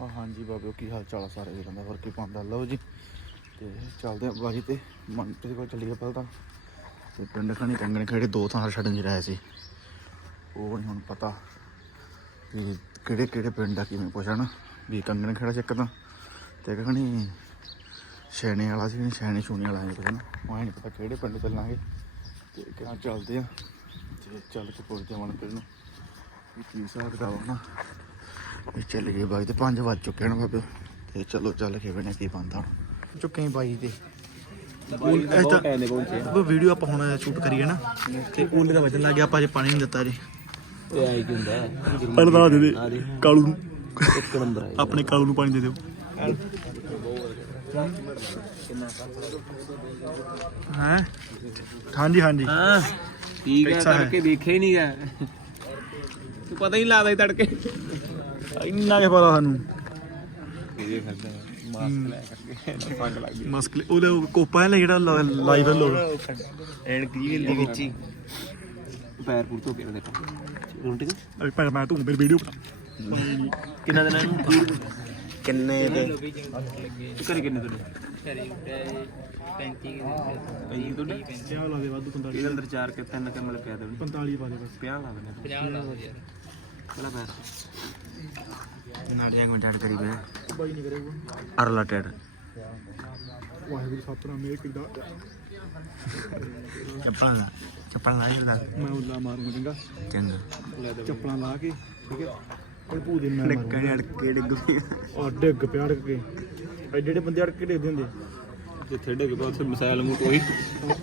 ਆ ਹਾਂਜੀ ਬਾਬਿਓ ਕੀ ਹਾਲ ਚਾਲ ਆ ਸਾਰੇ ਵੀਰਾਂ ਦਾ? ਹੋਰ ਕੀ ਪਾਉਂਦਾ ਲਓ ਜੀ, ਤੇ ਚੱਲਦੇ ਆ ਬਾਜੀ ਤੇ। ਮੰਟੇ ਦੇ ਕੋਲ ਚੱਲੀਏ ਪਹਿਲਾਂ ਤਾਂ। ਤੇ ਪਿੰਡ ਖਣੀ ਕੰਗਣ ਖੇੜੇ ਦੋ ਥਾਂ ਛੱਡਣ ਜਿਹੜਾ ਸੀ। ਉਹ ਨਹੀਂ ਹੁਣ ਪਤਾ ਵੀ ਕਿਹੜੇ ਕਿਹੜੇ ਪਿੰਡ ਆ, ਕਿਵੇਂ ਪੁੱਛਣ। ਵੀ ਕੰਗਣ ਖੇੜਾ ਚੱਕ ਤਾਂ। ਤੇ ਕਹਣੀ ਸ਼ੈਣੇ ਵਾਲਾ ਸੀ ਸ਼ੈਣੇ ਛੂਣੇ ਵਾਲਾ ਨਹੀਂ ਪਤਾ ਨਾ ਉਹ ਨਹੀਂ ਪਤਾ ਕਿਹੜੇ ਪਿੰਡ ਚੱਲਾਂਗੇ। ਤੇ ਕਿਹਾਂ ਚੱਲਦੇ ਆ ਤੇ ਚੱਲ ਕੇ ਪੁੱਛਦੇ ਮਨਪ੍ਰੀਤ ਨੂੰ ਕੀ ਹਿਸਾਬ ਕਿਤਾਬ ਨਾ ਵੀ ਚੱਲ ਗਏ ਬਾਈ ਤੇ 5 ਵੱਜ ਚੁੱਕੇ ਨੇ ਬਾਬੇ। ਤੇ ਚਲੋ ਚੱਲ ਕੇ ਬਣੇ ਕੀ ਬੰਦਾ ਚੁੱਕੇ ਬਾਈ ਤੇ ਬਹੁਤ ਟਾਈਮ ਦੇ ਉਹ ਵੀਡੀਓ ਆਪਾਂ ਹੁਣ ਸ਼ੂਟ ਕਰੀਏ ਨਾ ਤੇ ਓਲੇ ਦਾ ਵਜਨ ਲੱਗ ਗਿਆ ਆਪਾਂ ਜੇ ਪਾਣੀ ਨਹੀਂ ਦਿੱਤਾ ਜੀ ਤੇ ਆਈ ਕੀ ਹੁੰਦਾ? ਪਰਦਾ ਦੇ ਦੇ ਕਾਲੂ ਨੂੰ। ਇੱਕ ਨੰਬਰ ਆਈ ਆਪਣੇ ਕਾਲੂ ਨੂੰ ਪਾਣੀ ਦੇ ਦਿਓ। ਹਾਂ? ਹਾਂਜੀ ਹਾਂਜੀ। ਹਾਂ ਠੀਕ ਹੈ। ਤੜਕੇ ਦੇਖਿਆ ਹੀ ਨਹੀਂ ਗਿਆ ਤੂੰ ਪਤਾ ਹੀ ਨਹੀਂ ਲੱਗਦਾ ਤੜਕੇ। ਇੰਨਾ ਕੇ ਪਤਾ ਸਾਨੂੰ। ਇਹਦੇ ਫਿਰਦਾ ਮਾਸਕ ਲੈ ਕਰਕੇ ਫੰਗ ਲੱਗ ਗਈ ਮਸਕ ਉਹਦਾ ਉਹ ਕੋਪਾ ਹੈ ਨਾ ਜਿਹੜਾ ਲਾਈਵ ਲੋਕ। ਐਨਕ ਜੀ ਦੀ ਵਿੱਚ ਹੀ। ਪੈਰ ਪੂਰ ਧੋ ਕੇ ਦੇਖੋ ਰੁੰਟ ਅਰੇ ਪਰ ਮੈਂ ਤੂੰ ਮੇਰੀ ਵੀਡੀਓ ਕਿੰਨਾ ਦਿਨਾਂ ਨੂੰ ਕਿੰਨੇ ਦੇ? ਘਰੇ ਕਿੰਨੇ ਤੁਹਾਡੇ? 35 ਤੁਹਾਡੇ ਕਿਆ ਲਾ ਦੇ ਵਾਧੂ 45 ਇਹਦੇ ਅੰਦਰ ਚਾਰ ਕੇ ਤਿੰਨ ਕਮਲ ਪਿਆ ਦੇ 45 ਪਾ ਦੇ ਬਸ। 50 ਲਾ ਦੇਣੇ 50 ਲਾ ਦੋ ਯਾਰ। ਪਹਿਲਾ ਪੈਰ ਨਾਲ ਇੱਕ ਮਿੰਟ ਐਡ ਕਰੀ ਬੈ ਬਾਈ ਨਹੀਂ ਕਰੇਗਾ। ਅਰਲਾ ਟੈਡ। ਵਾਹਿਗੁਰੂ ਸਤਨਾਮ ਮੇਰੇ ਕਿੱਦਾਂ ਚੱਪਲਾਂ ਦਾ ਚੱਪਲਾਂ ਲਾ ਜਿਹੜਾ ਮੈਂ ਉੱਲਾ ਮਾਰੂੰਗਾ ਚੰਗਾ। ਚੰਗਾ। ਚੱਪਲਾਂ ਲਾ ਕੇ ਠੀਕ ਹੈ। ਕੋਈ ਭੂ ਦੇ ਮੈਂ ਮਾਰੂੰਗਾ। ਕਣੇ ਅੜਕੇ ਡਿੱਗ ਪਈ ਉਹ ਡਿੱਗ ਪਿਆ ਅੜਕ। ਕੇ ਜਿਹੜੇ ਬੰਦੇ ਅੜਕ ਕੇ ਡਿੱਗਦੇ ਹੁੰਦੇ। ਜਿੱਥੇ ਡਿੱਗ ਪਿਆ ਉੱਥੇ ਮਿਸਾਈਲ ਮੂੰਹ ਕੋਈ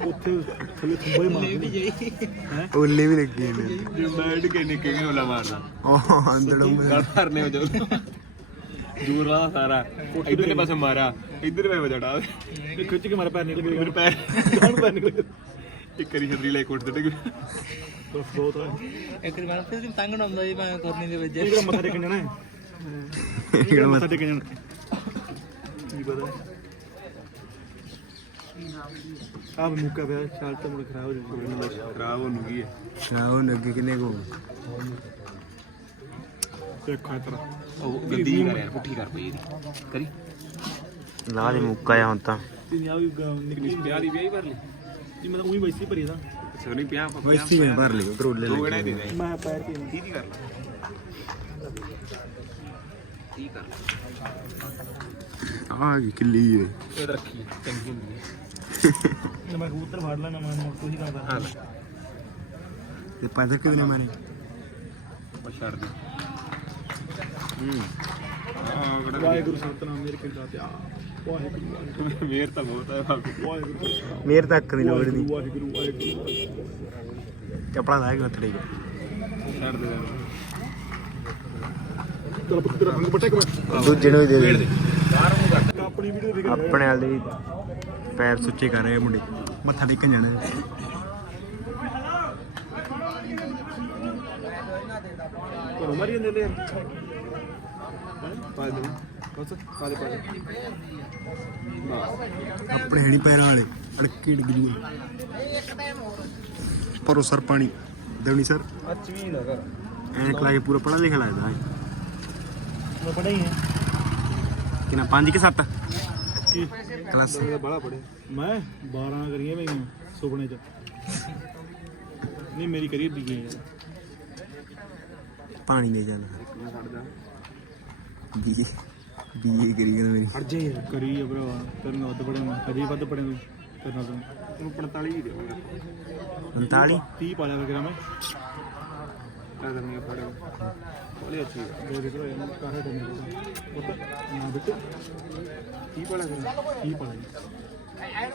ਉੱਥੇ ਥੱਲੇ ਥੰਬਾ ਹੀ? ਮਾਰਦੇ ਓਲੇ ਵੀ ਲੱਗੇ ਨੇ ਜੇ ਮੈਂ ਡਿੱਗੇ ਨਿੱਕੇ ਨੂੰ ਲਾ ਮਾਰਦਾ ਉਹ ਅੰਦੜੋਂ ਗਲ ਭਰਨੇ ਹੋ ਜਾਓ। ਦੂਰ ਲਾ ਸਾਰਾ। ਇਧਰਲੇ ਪਾਸੇ ਮਾਰਾ ਇਧਰ ਵੇ ਵਜੜਾ ਖਿੱਚ ਕੇ ਮਾਰੇ ਪੈਰ ਨਿਕਲ ਗਏ। ਮੇਰੇ ਪੈਰ ਕਾਹਨ ਪੈਰ ਨਿਕਲ ਗਏ? ਇੱਕ ਵਾਰੀ ਛਤਰੀ ਲੈ ਕੋਟ ਤੇ ਡਿੱਗ ਬਸ ਬਹੁਤ ਹੈ ਇੱਕ ਵਾਰ ਫਿਰ ਤੰਗ ਨਾ ਹੁੰਦਾ ਜੀ ਭਾਵੇਂ ਕਰਨੀ ਦੇ ਵਿੱਚ। ਇਹ ਕਿਹੜਾ ਮੱਥਾ ਟੇਕਣ ਜਾਣਾ ਹੈ। ਇਹ ਕਿਹੜਾ ਮੱਥਾ ਟੇਕਣ ਜਾਣਾ ਕੀ ਪਤਾ ਆਪ ਮੁੱਕਾ ਪਿਆ ਚਾਲ ਤਾਂ ਮੁੜ ਖਰਾਬ ਹੋ ਜਾਊਗਾ ਖਰਾਬ ਹੋਣ ਗਈ ਹੈ? ਉਹ ਲੱਗੇ ਕਿੰਨੇ ਕੋ ਦੇਖੋ ਇਤਰਾ ਉਹ ਗੱਦੀ ਕਰ ਯਾਰ ਪੁੱਠੀ ਕਰ ਪਈ ਇਹਦੀ। ਕਰੀ। ਲਾ ਦੇ ਮੁੱਕਾ ਆ ਹੁਣ ਤਾਂ। ਆ ਵੀ ਨਿਕਲੀ ਵਿਆਹ ਦੀ ਵਿਆਹ ਹੀ ਭਰ ਲਈ। ਜੀ ਮੈਂ ਤਾਂ ਉਹੀ ਵੈਸੀ ਭਰੀ ਦਾ। ਅੱਛਾ ਨਹੀਂ ਪਿਆ ਆਪਾਂ ਵੈਸੀ ਮੈਂ ਭਰ ਲਈ ਦੋ ਗੜਾ ਲੱਗੇ ਦੇ ਦੇ। ਮੈਂ ਪੈਰ ਕੇ ਕੀ ਦੀ ਕਰ ਲੈ? ਕੀ ਕਰ ਲੈ? ਆ ਗਈ ਕਿੱਲੀ ਇਹ ਰੱਖੀ ਚੰਗੀ ਹੁੰਦੀ ਹੈ। ਮੈਂ ਕਬੂਤਰ ਫੜ ਲੈਣਾ ਮੈਂ ਮੋੜ ਤੋਂ ਹੀ ਕਰਦਾ। ਹਾਂ ਲੈ ਤੇ ਪੈਦਰ ਕਿਵੇਂ ਮਾਰੇ? ਬਸ ਛੱਡ ਦੇ। ਹੂੰ। ਆ ਗੜਾ ਵਾਹਿਗੁਰੂ ਸਤਨਾਮ ਮੇਰੇ ਕਿਰਦਾ ਤੇ ਆ। ਵਾਹਿਗੁਰੂ ਵਾਹਿਗੁਰੂ। ਮੇਰ ਤਾਂ ਬਹੁਤ ਹੈ ਬਾਬੂ ਵਾਹਿਗੁਰੂ ਮੇਰ ਤੱਕ ਦੀ ਲੋੜ ਨਹੀਂ। ਵਾਹਿਗੁਰੂ ਵਾਹਿਗੁਰੂ ਚੱਪਲਾਂ ਲਾ ਕੇ ਉੱਥੇ ਛੱਡ ਦੇ। ਚਲ ਪੁੱਤਰ ਅੰਗ ਬਟੇ ਕਰ ਦੂਜੇ ਨੂੰ ਵੀ ਦੇ ਦੇ। ਆਪਣੀ ਵੀਡੀਓ ਦੇਖ। ਆਪਣੇ ਵਾਲੇ ਵੀ ਪੈਰ ਸੁੱਚੇ ਕਰ ਰਹੇ ਮੁੰਡੇ। ਮੱਥਾ ਟੇਕਣ ਜਾਣਾ ਘਰੋਂ ਮਾਰੀ ਜਾਂਦੇ ਲੈ ਪਾ ਦੇ ਬਸ ਪਾ ਦੇ ਪਾ ਦੇ। ਆਪਣੇ ਹਣੀ ਪੈਰਾਂ ਵਾਲੇ ਅੜਕੇ ਡਿੱਗ ਜੂ ਪਰੋ ਸਰ ਪਾਣੀ ਦੇਵਣੀ ਸਰ। ਅੱਛ ਵੀ ਨਾ ਕਰ ਐਨਕ ਲਾ ਕੇ ਪੂਰਾ ਪੜਾ ਲਿਖਿਆ ਲੱਗਦਾ ਹੈ ਮੈਂ ਪੜਾਈ ਹੈ ਕਿੰਨਾ 5 ਕਿ 7 ਕੀ ਕਲਾਸ ਬੜਾ ਪੜੇ ਮੈਂ 12 ਕਰੀਏ ਮੈਂ ਸੁਪਨੇ ਚ। ਨਹੀਂ ਮੇਰੀ ਕਰੀ ਵੀ ਗਈ ਪਾਣੀ ਦੇ ਜਾਣਾ ਬੀਏ ਬੀਏ ਕਰੀ ਗਿਆ ਮੇਰੀ। ਹਟ ਜਾ ਯਾਰ ਕਰੀ ਆ ਭਰਾਵਾ ਤੈਨੂੰ ਵੱਧ ਪੜਿਆ ਮੈਂ। ਅਜੇ ਵੱਧ ਪੜਿਆ ਤੂੰ? ਤੇਰੇ ਨਾਲ ਤੈਨੂੰ। 45 ਹੀ ਦੇਵਾਂਗੇ। 45 30 ਪਾ ਲਿਆ ਵਗੈਰਾ ਮੈਂ। ਲੈ ਦੰਨੇ ਪੜੇ ਬੜੀ ਅੱਛੀ ਹੈ ਦੋ ਦੇ ਹੋਇਆ ਕਾਹੇ ਤੇ ਮੇਰੇ ਪੁੱਤ? ਨਾ ਬਿੱਟ। ਕੀ ਪੜਾ ਕਰ ਕੀ ਪਾ ਲਿਆ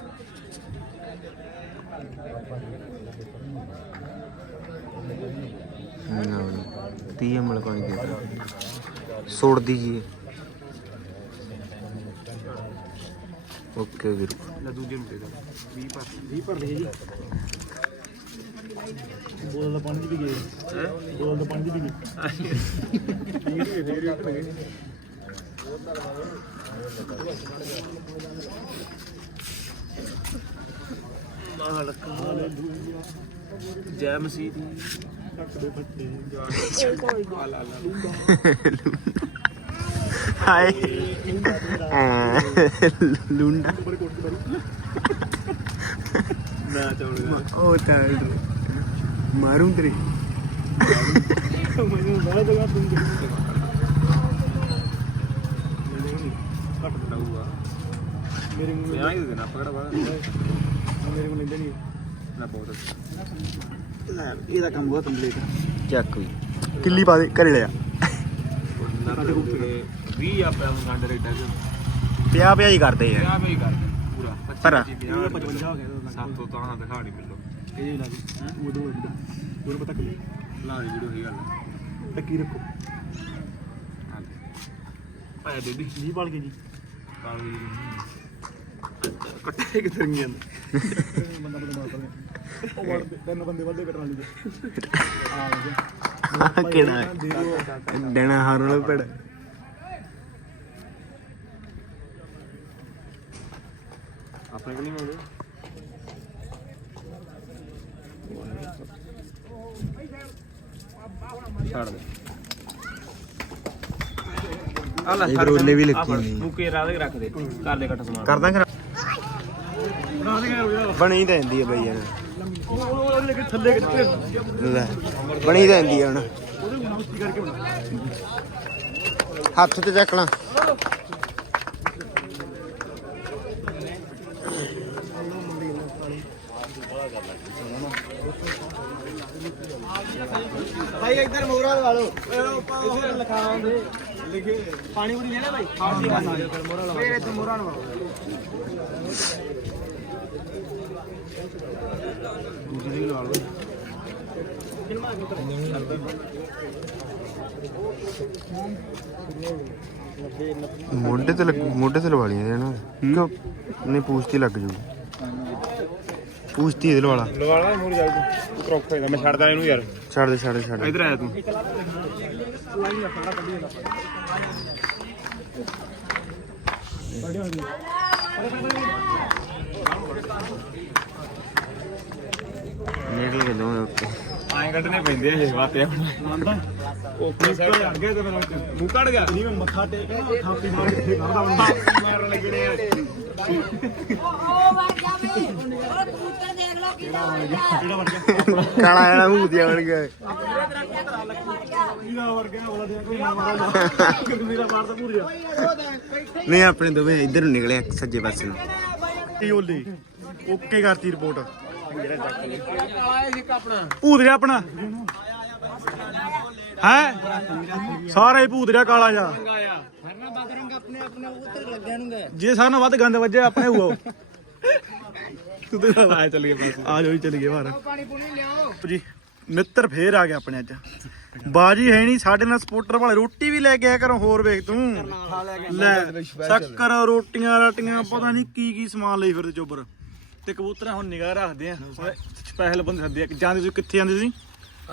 ਨਾ 30 ਮਲ ਪਾਣੀ ਦੇ ਸੋੜ ਦੀਜੀਏ ਓਕੇ ਵੀਰ। ਲੈ ਦੂਜੇ ਨੂੰ ਦੇ ਦੇ। 20 ਪਰ 20 ਭਰ ਲਈਏ ਜੀ। ਬੋਤਲ ਦਾ ਪਾਣੀ ਵੀ ਗਏ ਬੋਤਲ ਦਾ ਪਾਣੀ ਵੀ ਗਈ ਮਾਲਕ ਜੈ ਮਸੀਹ ਦੀ ਕੱਟ ਦੇ ਫੱਟੇ ਆ ਲਾ ਲਾ ਹਾਏ। ਲੁੰਡਾ। ਨਾ ਚੌੜ ਉਹ ਤਾਂ ਮਾਰੂ ਤੇਰੇ। ਮੇਰੇ ਮੂੰਹ ਵਿਆਹ ਹੀ ਦੇ ਦੇਣਾ ਪਕੜਾ ਬਾਹਰ ਮੇਰੇ ਕੋਲ ਲੈਂਦੇ ਨਹੀਂ ਨਾ ਬਹੁਤ ਲੈ ਇਹਦਾ ਕੰਮ ਬਹੁਤ ਕੰਪਲੀਟ ਚੱਕ ਵੀ। ਕਿੱਲੀ ਪਾ ਦੇ ਘਰੇ ਲਿਆ ਨਾ 20 ਆਪੇ ਨੂੰ ਗੰਡ ਰੇਟਾ ਚ ਪਿਆ ਪਿਆ ਹੀ ਕਰਦੇ ਆ। ਵਿਆਹ ਵੀ ਕਰ ਪੂਰਾ ਪਰ- 55 ਹੋ ਗਿਆ ਸੱਤ ਤੋਂ ਤਾਂ ਦਿਖਾ ਨਹੀਂ ਮਿਲੋ ਇਹ ਲਾ ਦੀ ਉਦੋਂ ਹੁੰਦਾ ਉਹਨੂੰ ਪਤਾ ਕਿ ਲਾ ਦੀ ਵੀਡੀਓ ਹੀ ਗੱਲ ਟੱਕੀ ਰੱਖੋ? ਆਇਆ ਬੇਬੀ ਜੀ ਪਾਲ ਕੇ ਜੀ। ਕਾਲੂ ਜੀ। ਕੱਟੇ ਕਿੱਥੇ ਗਈਆਂ ਬੰਦਾ ਬੰਦਾ ਮਾਰ ਪਵੇ ਉਹ ਵੜਦੇ ਤਿੰਨ ਬੰਦੇ ਵੱਡੇ ਕੱਟਣ ਵਾਲੀ ਆ। ਗਿਆ ਕਿਹੜਾ ਡਣਾ ਹਾਰਨ ਪੜ ਆਪਣੇ ਕੋਲ ਨਹੀਂ ਮੰਗਦੇ ਛੱਡ ਦੇ। ਆ ਲੈ ਇਧਰ ਉਹਲੇ ਵੀ ਲੱਗੀ ਹੋਈ। ਮੁਕੇ ਰਾਦੇ ਰੱਖ ਦੇ। ਕਰ ਦੇ ਕੱਟ ਸਮਾਨ। ਕਰਦਾ ਕਰ ਬਣੀ ਤਾਂ ਜਾਂਦੀ ਹੈ ਬਈ ਯਾਰ। ਲੈ ਬਣੀ ਤਾਂ ਜਾਂਦੀ ਹੈ ਹੁਣ। ਹੱਥ ਤੇ ਚੱਕ ਲਾਂ ਭਾਈ ਇੱਧਰ ਮੋਰਾ ਲਵਾ ਲਓ ਇਧਰ ਲਿਖਾਵਾਂ ਦੇ ਲਿਖੇ ਪਾਣੀ ਪੂਰੀ ਲੈਣਾ ਭਾਈ ਹਾਂ ਜੀ ਕਰਨਾ ਫਿਰ ਮੋਰਾ ਲਵਾ ਫੇਰ ਇੱਥੇ ਮੋਰਾ ਲਵਾ ਦੂਜੀ ਦੀ ਲਵਾ ਲਓ ਮੋਢੇ ਤੇ ਲੱਗ ਮੋਢੇ ਤੇ ਲਵਾ ਲਈ ਨਾ ਕਿਉਂ? ਨਹੀਂ ਪੂਛਤੀ ਲੱਗ ਜੂ ਪੂਛਤੀ ਇਹਦੇ ਵਾਲਾ ਲਵਾ ਲਾ ਮੂਰ ਜਾ ਤੂੰ ਕਰੋਖ ਹੋਏਗਾ ਮੈਂ ਛੱਡਦਾ ਇਹਨੂੰ ਯਾਰ। ਛੱਡ ਦੇ ਛੱਡ ਦੇ ਛੱਡ। ਇਧਰ ਆਇਆ ਤੂੰ। ਨਿਕਲ ਕੇ ਦੋਵੇਂ ਉੱਤੇ ਆਏ ਕੱਢਨੇ ਪੈਂਦੇ ਆ ਇਹ ਵਾਤੇ ਆਪਣਾ ਉਹ ਕਿਸ ਗਿਆ ਤੇ ਮੇਰਾ ਮੂੰਹ ਕੱਢ ਗਿਆ ਨਹੀਂ ਮੈਂ ਮੱਥਾ ਟੇਕ ਕੇ ਥਾਪੀ ਮਾਰ ਕੇ ਕਰਦਾ ਬੰਦਾ ਮਾਰਨ ਲੱਗੇ ਨੇ ਉਹ ਵਰ ਜਾਵੇ ਉਹ ਕਬੂਤਰ ਦੇਖ ਲਓ ਕਿੰਨਾ ਵਰ ਗਿਆ ਕਿਹੜਾ ਵੜ ਗਿਆ ਕਾਲਾ ਆਇਆ ਮੂੰਹ ਦੀਆਂ ਬਣ ਗਿਆ ਦੇ ਕੋਈ ਮਾਰਾ ਮੇਰਾ ਮਾਰਦਾ ਪੂਰੀਆ। ਨਹੀਂ ਆਪਣੇ ਦੋਵੇਂ ਇੱਧਰ ਨੂੰ ਨਿਕਲੇ ਸੱਜੇ ਪਾਸੇ ਨੂੰ। ਟੀ ਓਲੀ। ਓਕੇ ਕਰਤੀ ਰਿਪੋਰਟ ਭੂਤ ਰਿਹਾ ਆਪਣਾ। ਹੈ? ਸਾਰਾ ਹੀ ਭੂਤ ਰਿਹਾ ਕਾਲਾ ਜਾ ਹਰਨਾ ਬਦਰੰਗ ਆਪਣੇ ਆਪਣੇ ਉੱਤਰ ਲੱਗਿਆ ਨੂੰ ਗਏ ਜੇ ਸਾਰਿਆਂ ਨਾਲੋਂ ਵੱਧ ਗੰਦ ਵੱਜਿਆ ਆਪਣੇ ਹੋਊ। ਤੂੰ ਤੇ ਆਏ ਚੱਲ ਗਏ ਬਸ। ਆ ਜਾਓ ਜੀ ਚਲੇ ਗਏ ਬਾਹਰ। ਪਾਣੀ ਪੂਣੀ ਲਿਆਓ ਜੀ ਮਿੱਤਰ ਫੇਰ ਆ ਗਿਆ ਆਪਣੇ ਅੱਜ। ਬਾਜੀ ਹੈ ਨਹੀਂ ਸਾਡੇ ਨਾਲ ਸਪੋਰਟਰ ਵਾਲੇ ਰੋਟੀ ਵੀ ਲੈ ਕੇ ਆਇਆ ਕਰੋ ਹੋਰ ਵੇਖ ਤੂੰ। ਲੈ ਸ਼ੱਕਰ ਰੋਟੀਆਂ ਰਾਟੀਆਂ ਪਤਾ ਨਹੀਂ ਕੀ ਕੀ ਸਮਾਨ ਲਈ ਫਿਰਦੇ ਚੋਬਰ। ਤੇ ਕਬੂਤਰਾਂ ਹੁਣ ਨਿਗਾਹ ਰੱਖਦੇ ਆ। ਸਪੈਸ਼ਲ ਬੰਦੇ ਸੱਦੇ ਆ। ਜਾਂਦੇ ਤੁਸੀਂ ਕਿੱਥੇ ਜਾਂਦੇ ਸੀ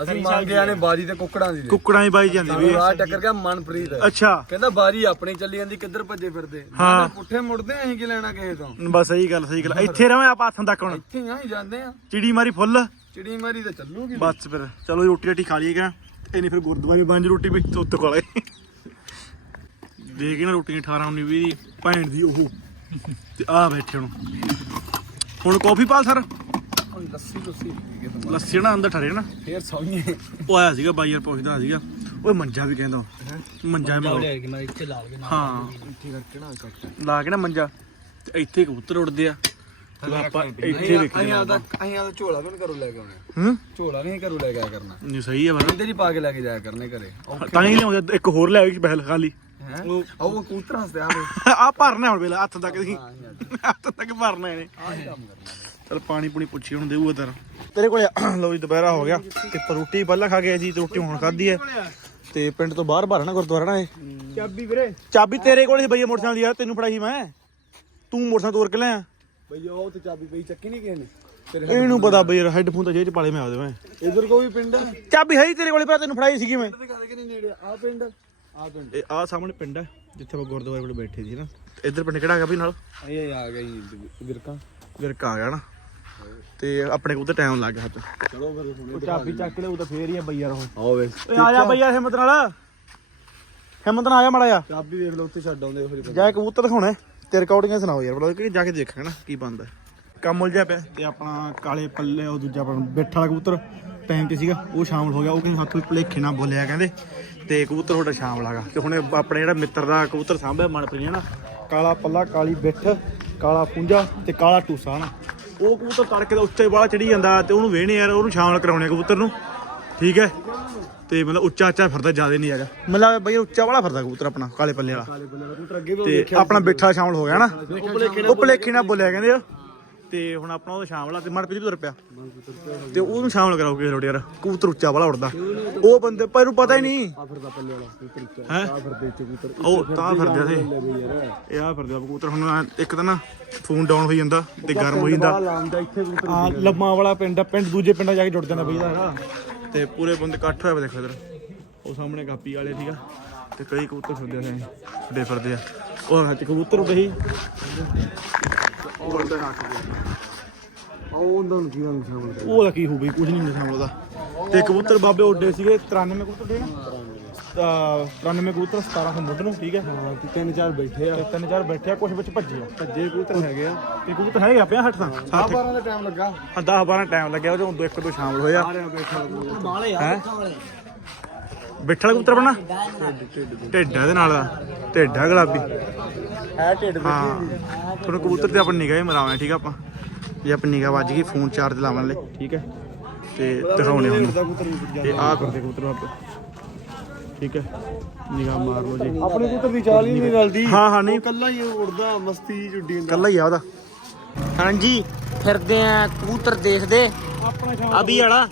ਅਸੀਂ ਮੰਨ ਗਿਆ ਨੇ ਬਾਜੀ ਤੇ ਕੁੱਕੜਾਂ ਦੀ। ਕੁੱਕੜਾਂ ਦੀ ਬਾਈ ਜਾਂਦੇ ਵੀ। ਰਾਹ ਟੱਕਰ ਗਿਆ ਮਨਪ੍ਰੀਤ। ਅੱਛਾ। ਕਹਿੰਦਾ ਬਾਜੀ ਆਪਣੀ ਚੱਲੀ ਜਾਂਦੀ ਕਿੱਧਰ ਭੱਜੇ ਫਿਰਦੇ? ਹਾਂ। ਪੁੱਠੇ ਮੁੜਦੇ ਆਂ, ਅਸੀਂ ਕੀ ਲੈਣਾ ਕਿਸੇ ਤੋਂ? ਬਸ ਸਹੀ ਗੱਲ ਸਹੀ ਗੱਲ। ਇੱਥੇ ਰਵਾਂ ਆਪਾਂ ਹੱਥਾਂ ਤੱਕ ਹੁਣ। ਇੱਥੇ ਆਂ ਹੀ ਜਾਂਦੇ ਆ। ਚਿੜੀ ਮਾਰੀ ਫੁੱਲ। ਚਿੜੀ ਮਾਰੀ ਤਾਂ ਚੱਲੂਗੀ। ਬਸ ਫਿਰ ਚਲੋ ਰੋਟੀ ਰਾਟੀ ਖਾ ਲਈਏ ਕਰਾਂ ਇਹਨੇ ਫਿਰ ਗੁਰਦੁਆਰੇ ਬੰਜ ਰੋਟੀ ਪਈ ਤੁੱਤ ਕੋਲੇ। ਦੇਖ ਕੇ ਨਾ ਰੋਟੀ 18 19 20 ਦੀ ਭੈਣ ਦੀ ਉਹ। ਤੇ ਆ ਬੈਠੇ ਹੁਣ। ਹੁਣ ਕਾਫੀ ਪਾਲ ਸਰ। ਲੱਸੀ ਨਾ ਅੰਦਰ ਠਰੇ ਨਾ? ਫੇਰ ਸੌਂਗੇ। ਉਹ ਆਇਆ ਸੀਗਾ ਬਾਈ ਯਾਰ ਪੁੱਛਦਾ ਸੀਗਾ। ਓਏ ਮੰਜਾ ਵੀ ਕਹਿੰਦਾ। ਮੰਜਾ ਮੈਂ ਇੱਥੇ ਲਾ ਕੇ ਹਾਂ। ਇੱਥੇ ਕਰਕੇ ਨਾ ਕੱਟ। ਲਾ ਕੇ ਨਾ ਮੰਜਾ। ਤੇ ਇੱਥੇ ਕਬੂਤਰ ਉੱਡਦੇ ਆ। ਆਪਾਂ ਇੱਥੇ ਵੇਖਦੇ ਅਸੀਂ ਆ ਆਦਾ ਅਸੀਂ ਆਦਾ ਝੋਲਾ ਵੀ ਨੀ ਘਰੋਂ ਲੈ ਕੇ ਆਉਣਾ। ਹੂੰ? ਝੋਲਾ ਵੀ ਨੀ ਘਰੋਂ ਲੈ ਕੇ ਆਇਆ ਕਰਨਾ। ਨਹੀਂ ਸਹੀ ਹੈ ਬਰਾ ਇਹਦੇ ਹੀ ਪਾ ਕੇ ਲੈ ਕੇ ਜਾਇਆ ਕਰਨੇ ਘਰੇ। ਤਾਂ ਹੀ ਲਿਆਉਂਦੇ ਇੱਕ ਹੋਰ ਲੈ ਆਈ ਬਹਿਲ ਖਾਲੀ। ਹੈ? ਉਹ ਕੂਤਰ ਹੱਸਦੇ ਆ ਆ ਭਰਨਾ ਹੁਣ ਵੇਲਾ ਹੱਥ ਤੱਕ ਦੀ ਹਾਂ ਹੱਥ ਤੱਕ ਭਰਨਾ ਇਹਨੇ। ਆਹੀ ਕੰਮ ਕਰਨਾ। ਚਲ ਪਾਣੀ ਪੂਣੀ ਪੁੱਛੀ ਹੁਣ ਦੇਊਗਾ ਤੇਰਾ। ਤੇਰੇ ਕੋਲੇ ਲੋ ਜੀ ਦੁਪਹਿਰਾ ਹੋ ਗਿਆ। ਤੇ ਰੋਟੀ ਪਹਿਲਾਂ ਖਾ ਗਏ ਤੇ ਰੋਟੀ ਹੁਣ ਖਾਧੀ ਹੈ। ਤੇ ਪਿੰਡ ਤੋਂ ਬਾਹਰ ਬਾਹਰ ਨਾ ਗੁਰਦੁਆਰਾ ਨਾ ਇਹ। ਚਾਬੀ ਵੀਰੇ। ਚਾਬੀ ਤੇਰੇ ਕੋਲੇ ਸੀ ਬਈਆ ਮੋਟਰਸਾਈਕਲ ਦੀ ਯਾਰ ਤੈਨੂੰ ਫੜਾਈ ਮੈਂ। ਤੂੰ ਮੋਟਰਸਾਈਕਲ ਤੋਰ ਕੇ ਲਿਆ ਬਈ ਉਹ ਤੇ ਚਾਬੀ ਪਈ ਚੱਕੀ ਨਹੀਂ ਕਿਸੇ ਨੇ। ਤੇਰੇ ਇਹਨੂੰ ਪਤਾ ਬਈ ਯਾਰ ਹੈੱਡਫੋਨ ਤਾਂ ਜੇਬ ਚ ਪਾਲੇ ਮੈਂ ਆਉਦੇ ਮੈਂ ਇਧਰ ਕੋਈ ਪਿੰਡ ਹੈ ਚਾਬੀ ਹੈ ਹੀ ਤੇਰੇ ਕੋਲੇ ਪਰ ਤੈਨੂੰ ਫੜਾਈ ਸੀਗੀ ਮੈਂ। ਦਿਖਾ ਕਿ ਨਹੀਂ ਨੇੜੇ ਆ। ਪਿੰਡ ਆ ਪਿੰਡ। ਇਹ ਆ ਸਾਹਮਣੇ ਪਿੰਡ ਹੈ ਜਿੱਥੇ ਆਪਾਂ ਗੁਰਦੁਆਰੇ ਕੋਲ ਬੈਠੇ ਸੀ ਨਾ। ਇੱਧਰ ਪਿੰਡ ਕਿਹੜਾ ਹੈਗਾ ਵੀ ਨਾਲ? ਇਹ ਆ ਗਈ ਵਿਰਕਾਂ। ਵਿਰਕ ਆ ਗਿਆ ਨਾ। ਤੇ ਆਪਣੇ ਕੋਲ ਤਾਂ ਟਾਈਮ ਲੱਗ ਗਿਆ ਹੱਥ। ਚਲੋ ਫਿਰ ਹੁਣ ਚਾਬੀ ਚੱਕ ਉਹ ਤਾਂ ਫੇਰ ਹੀ ਆ ਬਈ ਯਾਰ ਉਹ। ਆਓ ਵੇ। ਓਏ ਆ ਜਾ ਬਈ ਯਾਰ ਹਿੰਮਤ ਨਾਲ। ਹਿੰਮਤ ਨਾਲ ਆਇਆ ਮੜਾ ਜਾ ਚਾਬੀ ਵੇਖ ਲਓ ਉੱਥੇ ਛੱਡ ਆਉਂਦੇ ਉਹੋ ਜਿਹੇ ਜਾ ਕਬੂਤਰ ਦਿਖਾਉਣਾ। ਹੈ, ਤੇ ਰਿਕਾਰਡਿੰਗਾਂ ਸੁਣਾਓ ਯਾਰ ਬਲੋ ਕਿ ਜਾ ਕੇ ਦੇਖਾਂਗੇ ਨਾ ਕੀ ਬਣਦਾ। ਕੰਮ ਉਲਝਿਆ ਪਿਆ। ਤੇ ਆਪਣਾ ਕਾਲੇ ਪੱਲੇ, ਉਹ ਦੂਜਾ ਆਪਣਾ ਬੈਠਾ ਵਾਲਾ ਕਬੂਤਰ ਟਾਈਮ ਤੇ ਸੀਗਾ, ਉਹ ਸ਼ਾਮਲ ਹੋ ਗਿਆ। ਉਹ ਕਹਿੰਦੇ ਹੱਥ ਵਿੱਚ ਭੁਲੇਖੇ ਨਾਲ ਬੋਲਿਆ ਕਹਿੰਦੇ। ਤੇ ਕਬੂਤਰ ਤੁਹਾਡਾ ਸ਼ਾਮਲ ਆਗਾ ਤੇ ਹੁਣ ਆਪਣੇ ਜਿਹੜਾ ਮਿੱਤਰ ਦਾ ਕਬੂਤਰ ਸਾਂਭਿਆ, ਮਨਪ੍ਰੀਤ ਹੈ ਨਾ ਕਾਲਾ ਪੱਲਾ, ਕਾਲੀ ਬਿੱਠ, ਕਾਲਾ ਪੁੰਜਾ ਤੇ ਕਾਲਾ ਟੂਸਾ ਨਾ ਉਹ ਕਬੂਤਰ ਤੜਕੇ ਦਾ ਉੱਚੇ ਵਾਲਾ ਚੜੀ ਜਾਂਦਾ ਤੇ ਉਹਨੂੰ ਵੇਹਣੇ ਯਾਰ, ਉਹਨੂੰ ਸ਼ਾਮਲ ਕਰਾਉਣੇ ਕਬੂਤਰ ਨੂੰ। ਠੀਕ ਹੈ? ਤੇ ਮਤਲਬ ਉੱਚਾ ਉੱਚਾ ਫਿਰਦਾ ਜ਼ਿਆਦਾ ਨਹੀਂ ਹੈਗਾ। ਮਤਲਬ ਬਈ ਉੱਚਾ ਵਾਲਾ ਫਿਰਦਾ ਕਬੂਤਰ ਆਪਣਾ ਕਾਲੇ ਪੱਲੇ ਵਾਲਾ। ਕਾਲੇ ਬੱਲੇ ਦਾ ਕਬੂਤਰ ਅੱਗੇ ਵੀ ਤੇ ਆਪਣਾ ਬੈਠਾ ਸ਼ਾਮਲ ਹੋ ਗਿਆ ਨਾ। ਉਹ ਭੁਲੇਖੇ ਨਾਲ ਬੋਲਿਆ ਕਹਿੰਦੇ ਆ। ਤੇ ਹੁਣ ਆਪਣਾ ਉਹ ਸ਼ਾਮਲ ਆ ਤੇ ਮਨਪ੍ਰੀਤ ਵੀ ਤੁਰ ਪਿਆ। ਤੇ ਉਹਨੂੰ ਸ਼ਾਮਲ ਕਰਾਓਗੇ ਰੋਡ ਯਾਰ ਕਬੂਤਰ ਉੱਚਾ ਵਾਲਾ ਉੜਦਾ। ਉਹ ਬੰਦੇ ਪਰ ਪਤਾ ਹੀ ਨਹੀਂ। ਆ ਫਿਰਦਾ ਪੱਲੇ ਵਾਲਾ ਕਬੂਤਰ ਉੱਚਾ ਹੈ? ਆ ਫਿਰਦੇ ਇੱਥੇ ਕਬੂਤਰ ਉਹ ਤਾਂ ਫਿਰਦੇ ਸੀ ਇਹ। ਆ ਫਿਰਦੇ ਕਬੂਤਰ। ਹੁਣ ਇੱਕ ਤਾਂ ਨਾ ਫੋਨ ਡਾਊਨ ਹੋਈ ਜਾਂਦਾ ਤੇ ਗਰਮ ਹੋਈ ਜਾਂਦਾ। ਆ ਲੰਮਾ ਵਾਲਾ ਪਿੰਡ ਪਿੰਡ ਦੂਜੇ ਪਿੰਡਾਂ ਜਾ ਕੇ ਜੁੜ ਜਾਂਦਾ ਬਈ ਹੈਗਾ ਤੇ ਪੂਰੇ ਬੰਦੇ ਇਕੱਠ ਹੋਇਆ ਦੇਖੋ ਇਧਰ। ਉਹ ਸਾਹਮਣੇ ਕਾਪੀ ਵਾਲੇ ਸੀਗਾ ਤੇ ਕਈ ਕਬੂਤਰ ਫਿਰਦੇ ਆ ਛੱਡੇ ਫਿਰਦੇ ਆ। ਉਹ ਹੱਥ ਕਬੂਤਰ ਉੱਡੇ ਸੀ। ਉਹ ਬੰਦਾ ਹੱਥ ਉਹ ਉਹਨਾਂ ਨੂੰ ਕੀ ਉਹਦਾ ਕੀ ਹੋ ਗਈ ਕੁਝ ਨਹੀਂ ਨਿਸ਼ਾਨ ਉਹਦਾ ਤੇ ਕਬੂਤਰ ਬਾਬੇ ਉੱਡੇ ਸੀਗੇ 93 ਕਬੂਤਰ ਦੇ ਨਾ? 93 ਕਬੂਤਰ 1700 ਮੁੱਢ ਨੂੰ ਠੀਕ ਹੈ? ਹਾਂ ਤੇ ਤਿੰਨ ਚਾਰ ਬੈਠੇ ਆ। ਤੇ ਤਿੰਨ ਚਾਰ ਬੈਠੇ ਆ ਕੁਝ ਵਿੱਚ ਭੱਜੇ ਆ। ਭੱਜੇ ਕਬੂਤਰ ਹੈਗੇ ਆ। ਤੇ ਕਬੂਤਰ ਹੈਗੇ ਆ 50 60 ਤਾਂ? 10 12 ਦਾ ਟਾਈਮ ਲੱਗਾ। ਹਾਂ 10 12 ਟਾਈਮ ਲੱਗਿਆ ਉਹਦੇ ਦੋ ਇੱਕ ਦੋ ਸ਼ਾਮਲ ਹੋਏ ਆ। ਸਾਰਿਆਂ ਬੈਠਾ ਵਾਲਾ ਕਬੂਤਰ ਬਣਾ ਢਿੱਡ ਇਹਦੇ ਨਾਲ ਦਾ। ਢਿੱਡ ਆ ਗੁਲਾਬੀ। ਹੈ ਢਿੱਡ ਹਾਂ। ਤੁਹਾਨੂੰ ਕਬੂਤਰ ਤੇ ਆਪਣੀ ਨਿਗਾਹ ਹੀ ਮਰਾਵਾਂ ਠੀਕ ਆ ਆਪਾਂ? ਜੇ ਆਪਣੀ ਨਿਗਾਹ ਵੱਜ ਗਈ ਫੋਨ ਚਾਰਜ ਲਾਉਣ ਲਈ ਠੀਕ ਹੈ? ਤੇ ਦਿਖਾਉਣੇ ਹੁਣ ਤੇ ਆਹ ਕਰਦੇ ਕਬੂਤਰ ਆਪਾਂ। ਠੀਕ ਹੈ। ਨਿਗਾਹ ਮਾਰ ਲਓ ਜੀ। ਆਪਣੇ ਕਬੂਤਰ ਦੀ ਚਾਲ ਹੀ ਨਹੀਂ ਰਲਦੀ। ਹਾਂ ਹਾਂ ਨਹੀਂ। ਕੱਲਾ ਹੀ ਉੜਦਾ ਮਸਤੀ ਜਿਹੀ ਉੱਡੀ ਜਾਂਦਾ। ਕੱਲਾ ਹੀ ਆ ਉਹਦਾ। ਹਾਂਜੀ ਫਿਰਦੇ ਆ ਕਬੂਤਰ ਦੇਖਦੇ। ਆਪਣਾ ਅਭੀ ਵਾਲਾ।